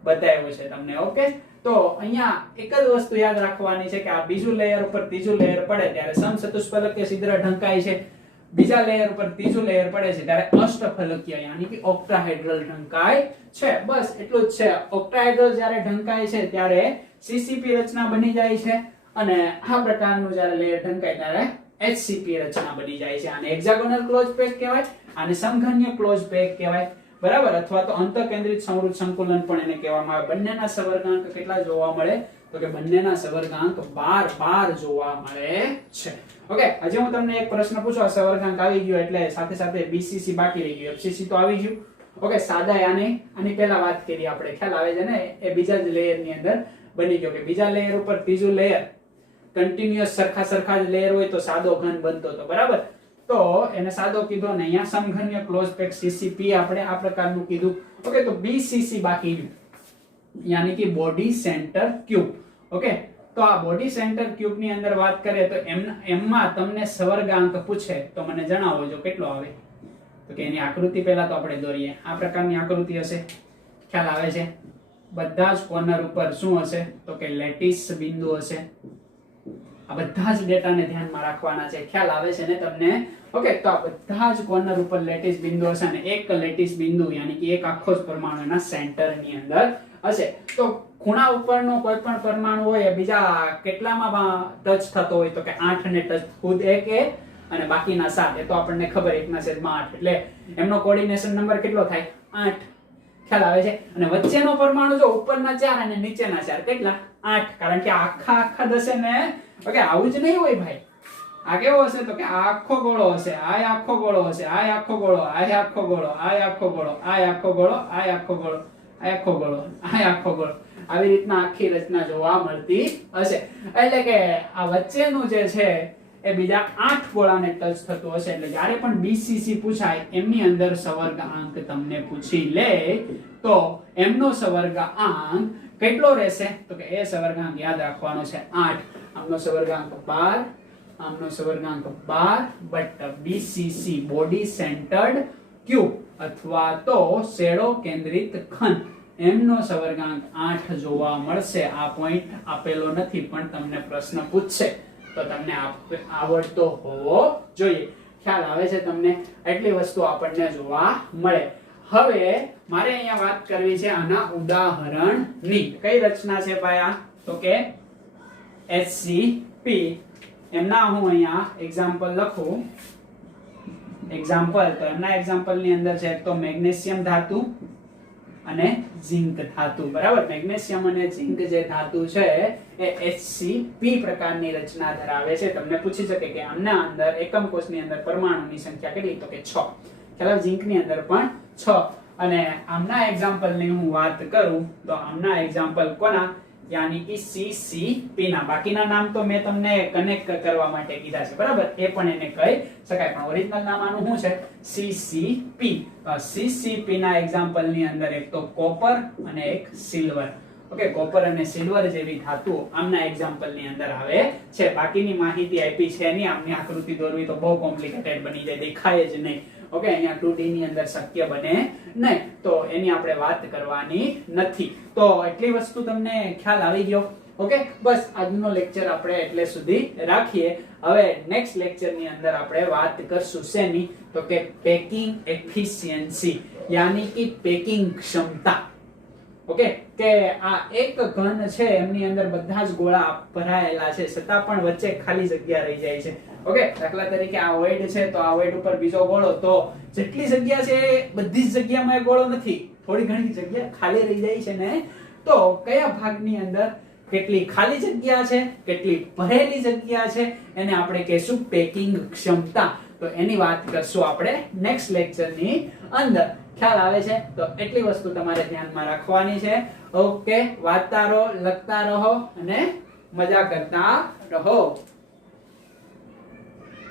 બતાવ્યો છે તમને. ઓકે, તો અહીંયા એક જ વસ્તુ યાદ રાખવાની છે કે આ બીજું લેયર ઉપર ત્રીજું લેયર પડે ત્યારે સમચતુષ્ફલકીય છિદ્ર ઢંકાય છે, બીજા લેયર ઉપર ત્રીજું લેયર પડે છે ત્યારે અષ્ટફલકીય યાની કે ઓક્ટાહેડ્રલ ઢંકાય છે. બસ એટલું જ છે. ઓક્ટાહેડ્રલ જ્યારે ઢંકાય છે ત્યારે CCP રચના બની જાય છે, અને આ પ્રકારનું જ્યારે લેયર ઢંકાય ત્યારે HCP રચના બની જાય છે. આને હેક્સાગોનલ ક્લોઝ પેક કહેવાય, આને સમઘનીય ક્લોઝ પેક કહેવાય, બરાબર, અથવા તો અંતઃકેન્દ્રિત સમૃદ્ધ સંકુલન પણ એને કહેવામાં આવે. બંનેના સવર્ગાંક કેટલા જોવા મળે? તો કે બંનેના સવર્ગાંક 12 જોવા મળે છે. ઓકે, આજે હું તમને એક પ્રશ્ન પૂછો, સવર્ગાંક આવી ગયો એટલે સાથે સાથે BCC બાકી રહી ગયું, FCC તો આવી ગયું. ઓકે, સાદા આની પહેલા વાત કરી આપણે, ખ્યાલ આવે છે ને, એ બીજા જ લેયર ની અંદર બની ગયો કે બીજા લેયર ઉપર ત્રીજું લેયર કન્ટિન્યુઅસ સરખા જ લેયર હોય તો સાદો ઘન બનતો હતો, બરાબર. તો એને સાદો કીધો ને અહીંયા સમઘનીય ક્લોઝ પેક CCP આપણે આ પ્રકારનું કીધું. ઓકે, તો BCC બાકી રહ્યું, યાની કે બોડી સેન્ટર ક્યુબ. ઓકે, તો આ બોડી સેન્ટર ક્યુબ ની અંદર વાત કરીએ તો એમમાં તમને સવર્ગાંક પૂછે તો મને જણાવો જો કેટલો આવે. તો કે એની આકૃતિ પહેલા તો આપણે દોરીએ. આ પ્રકારની આકૃતિ હશે, ખ્યાલ આવે છે. બધા જ કોર્નર ઉપર શું હશે? તો કે લેટિસ બિંદુ હશે. આ બધા જ ડેટાને ધ્યાનમાં રાખવાના છે, ખ્યાલ આવે છે ને તમને? ઓકે, તો આ બધા જ કોર્નર ઉપર લેટિસ બિંદુ હશે અને એક લેટિસ બિંદુ યાની કે એક આખો જ પરમાણુ એના સેન્ટર ની અંદર હશે. તો ખૂણા ઉપરનો કોઈ પણ પરમાણુ હોય એ બીજા કેટલામાં ટચ થતો હોય? તો કે 8 ને ટચ, ખુદ એક એ અને બાકીના 7. એ તો આપણને ખબર 1/8 એટલે એમનો કોઓર્ડિનેશન નંબર કેટલો થાય? 8. ખ્યાલ આવે છે. અને વચ્ચેનો પરમાણુ જો ઉપરના 4 અને નીચેના 4 કેટલા? 8. કારણ કે આખા હશે ને. ઓકે, આવું જ નહીં હોય ભાઈ. આ કેવો હશે? તો કે આ આખો ગોળો હશે, આ આખો ગોળો હશે, આ આખો ગોળો, આ આખો ગોળો, આ આખો ગોળો, આ આખો ગોળો, આ આખો ગોળો, આ આખો ગોળો, આ આખો ગોળો. આવી રીતના આખી રચના જોવા મળતી હશે. એટલે કે આ વચ્ચેનું જે છે એ બીજા 8 ગોળાને ટચ થતું હશે. એટલે જ્યારે પણ BCC પૂછાય એમની અંદર સવર્ગાંક તમને પૂછી લે તો એમનો સવર્ગાંક કેટલો રહેશે? તો કે એ સવર્ગાંક યાદ રાખવાનો છે 8. આમનો સવર્ગાંક 12, આમનો સવર્ગાંક 12, but BCC body centred cube અથવા તો શેડો કેન્દ્રિત ઘન એમનો સવર્ગાંક 8 જોવા મળશે. આ પોઈન્ટ આપેલો નથી પણ તમને પ્રશ્ન પૂછશે તો તમને આવડતો હોવો જોઈએ. ખ્યાલ આવે છે તમને? એટલી વસ્તુ આપણને જોવા મળે. હવે મારે અહીંયા વાત કરવી છે આના ઉદાહરણની. કઈ રચના છે ભાઈ આ? તો કે HCP. એમના હું અહીંયા એક્ઝામ્પલ લખું. એક્ઝામ્પલ, તો એમના એક્ઝામ્પલ ની અંદર છે તો મેગ્નેશિયમ ધાતુ અને ઝિંક ધાતુ, બરાબર. મેગ્નેશિયમ અને ઝિંક જે ધાતુ છે એ HCP પ્રકારની રચના ધરાવે છે. તમને પૂછી શકે કે આમના અંદર એકમ કોષની અંદર પરમાણુની સંખ્યા કેટલી? તો કે 6. ખ્યાલ ઝિંક ની અંદર પણ 6. અને આમના એક્ઝામ્પલ ની હું વાત કરું તો આમના એક્ઝામ્પલ કોના? યાની કે CCP ના. બાકીના નામ તો મેં તમને કનેક્ટ કરવા માટે કીધા છે, બરાબર. એ પણ એને કહી શકાય પણ ઓરિજિનલ નામ આનું શું છે? CCP. CCP ના એક્ઝામ્પલ ની અંદર એક તો કોપર અને એક સિલ્વર. ઓકે, કોપર અને સિલ્વર જેવી ધાતુઓ આમના એક્ઝામ્પલ ની અંદર આવે છે. બાકીની માહિતી આપી છે નહીં. આમની આકૃતિ દોરવી તો બહુ કોમ્પ્લિકેટેડ બની જાય, દેખાય જ નહીં. ઓકે, અહીંયા 2D ની અંદર શક્ય બને નહીં, તો એની આપણે વાત કરવાની નથી. તો એટલી વસ્તુ તમને ખ્યાલ આવી ગયો. ઓકે, બસ આજનો લેક્ચર આપણે એટલે સુધી રાખીએ. હવે નેક્સ્ટ લેક્ચર ની અંદર આપણે વાત કરશું શેની? તો કે પેકિંગ એફિશિયન્સી, યાની કે પેકિંગ ક્ષમતા. ઓકે, કે આ એક ઘન છે એમની અંદર બધા જ ગોળા ભરાયેલા છે છતાં પણ વચ્ચે ખાલી જગ્યા રહી જાય છે. ઓકે, દાખલા તરીકે આ વોઇડ છે તો આ વોઇડ ઉપર બીજો ગોળો, તો જેટલી જગ્યા છે બધી જ જગ્યામાં એ ગોળો નથી, થોડી ઘણી જગ્યા ખાલી રહી જાય છે ને. તો કયા ભાગની અંદર કેટલી ખાલી જગ્યા છે, કેટલી ભરેલી જગ્યા છે, એને આપણે કહીશું પેકિંગ ક્ષમતા. તો એની વાત કરશું આપણે નેક્સ્ટ લેક્ચરની અંદર. ખ્યાલ આવે છે? તો એટલી વસ્તુ તમારે ધ્યાનમાં રાખવાની છે. ઓકે, વાંચતા રહો, લખતા રહો અને મજા કરતા રહો.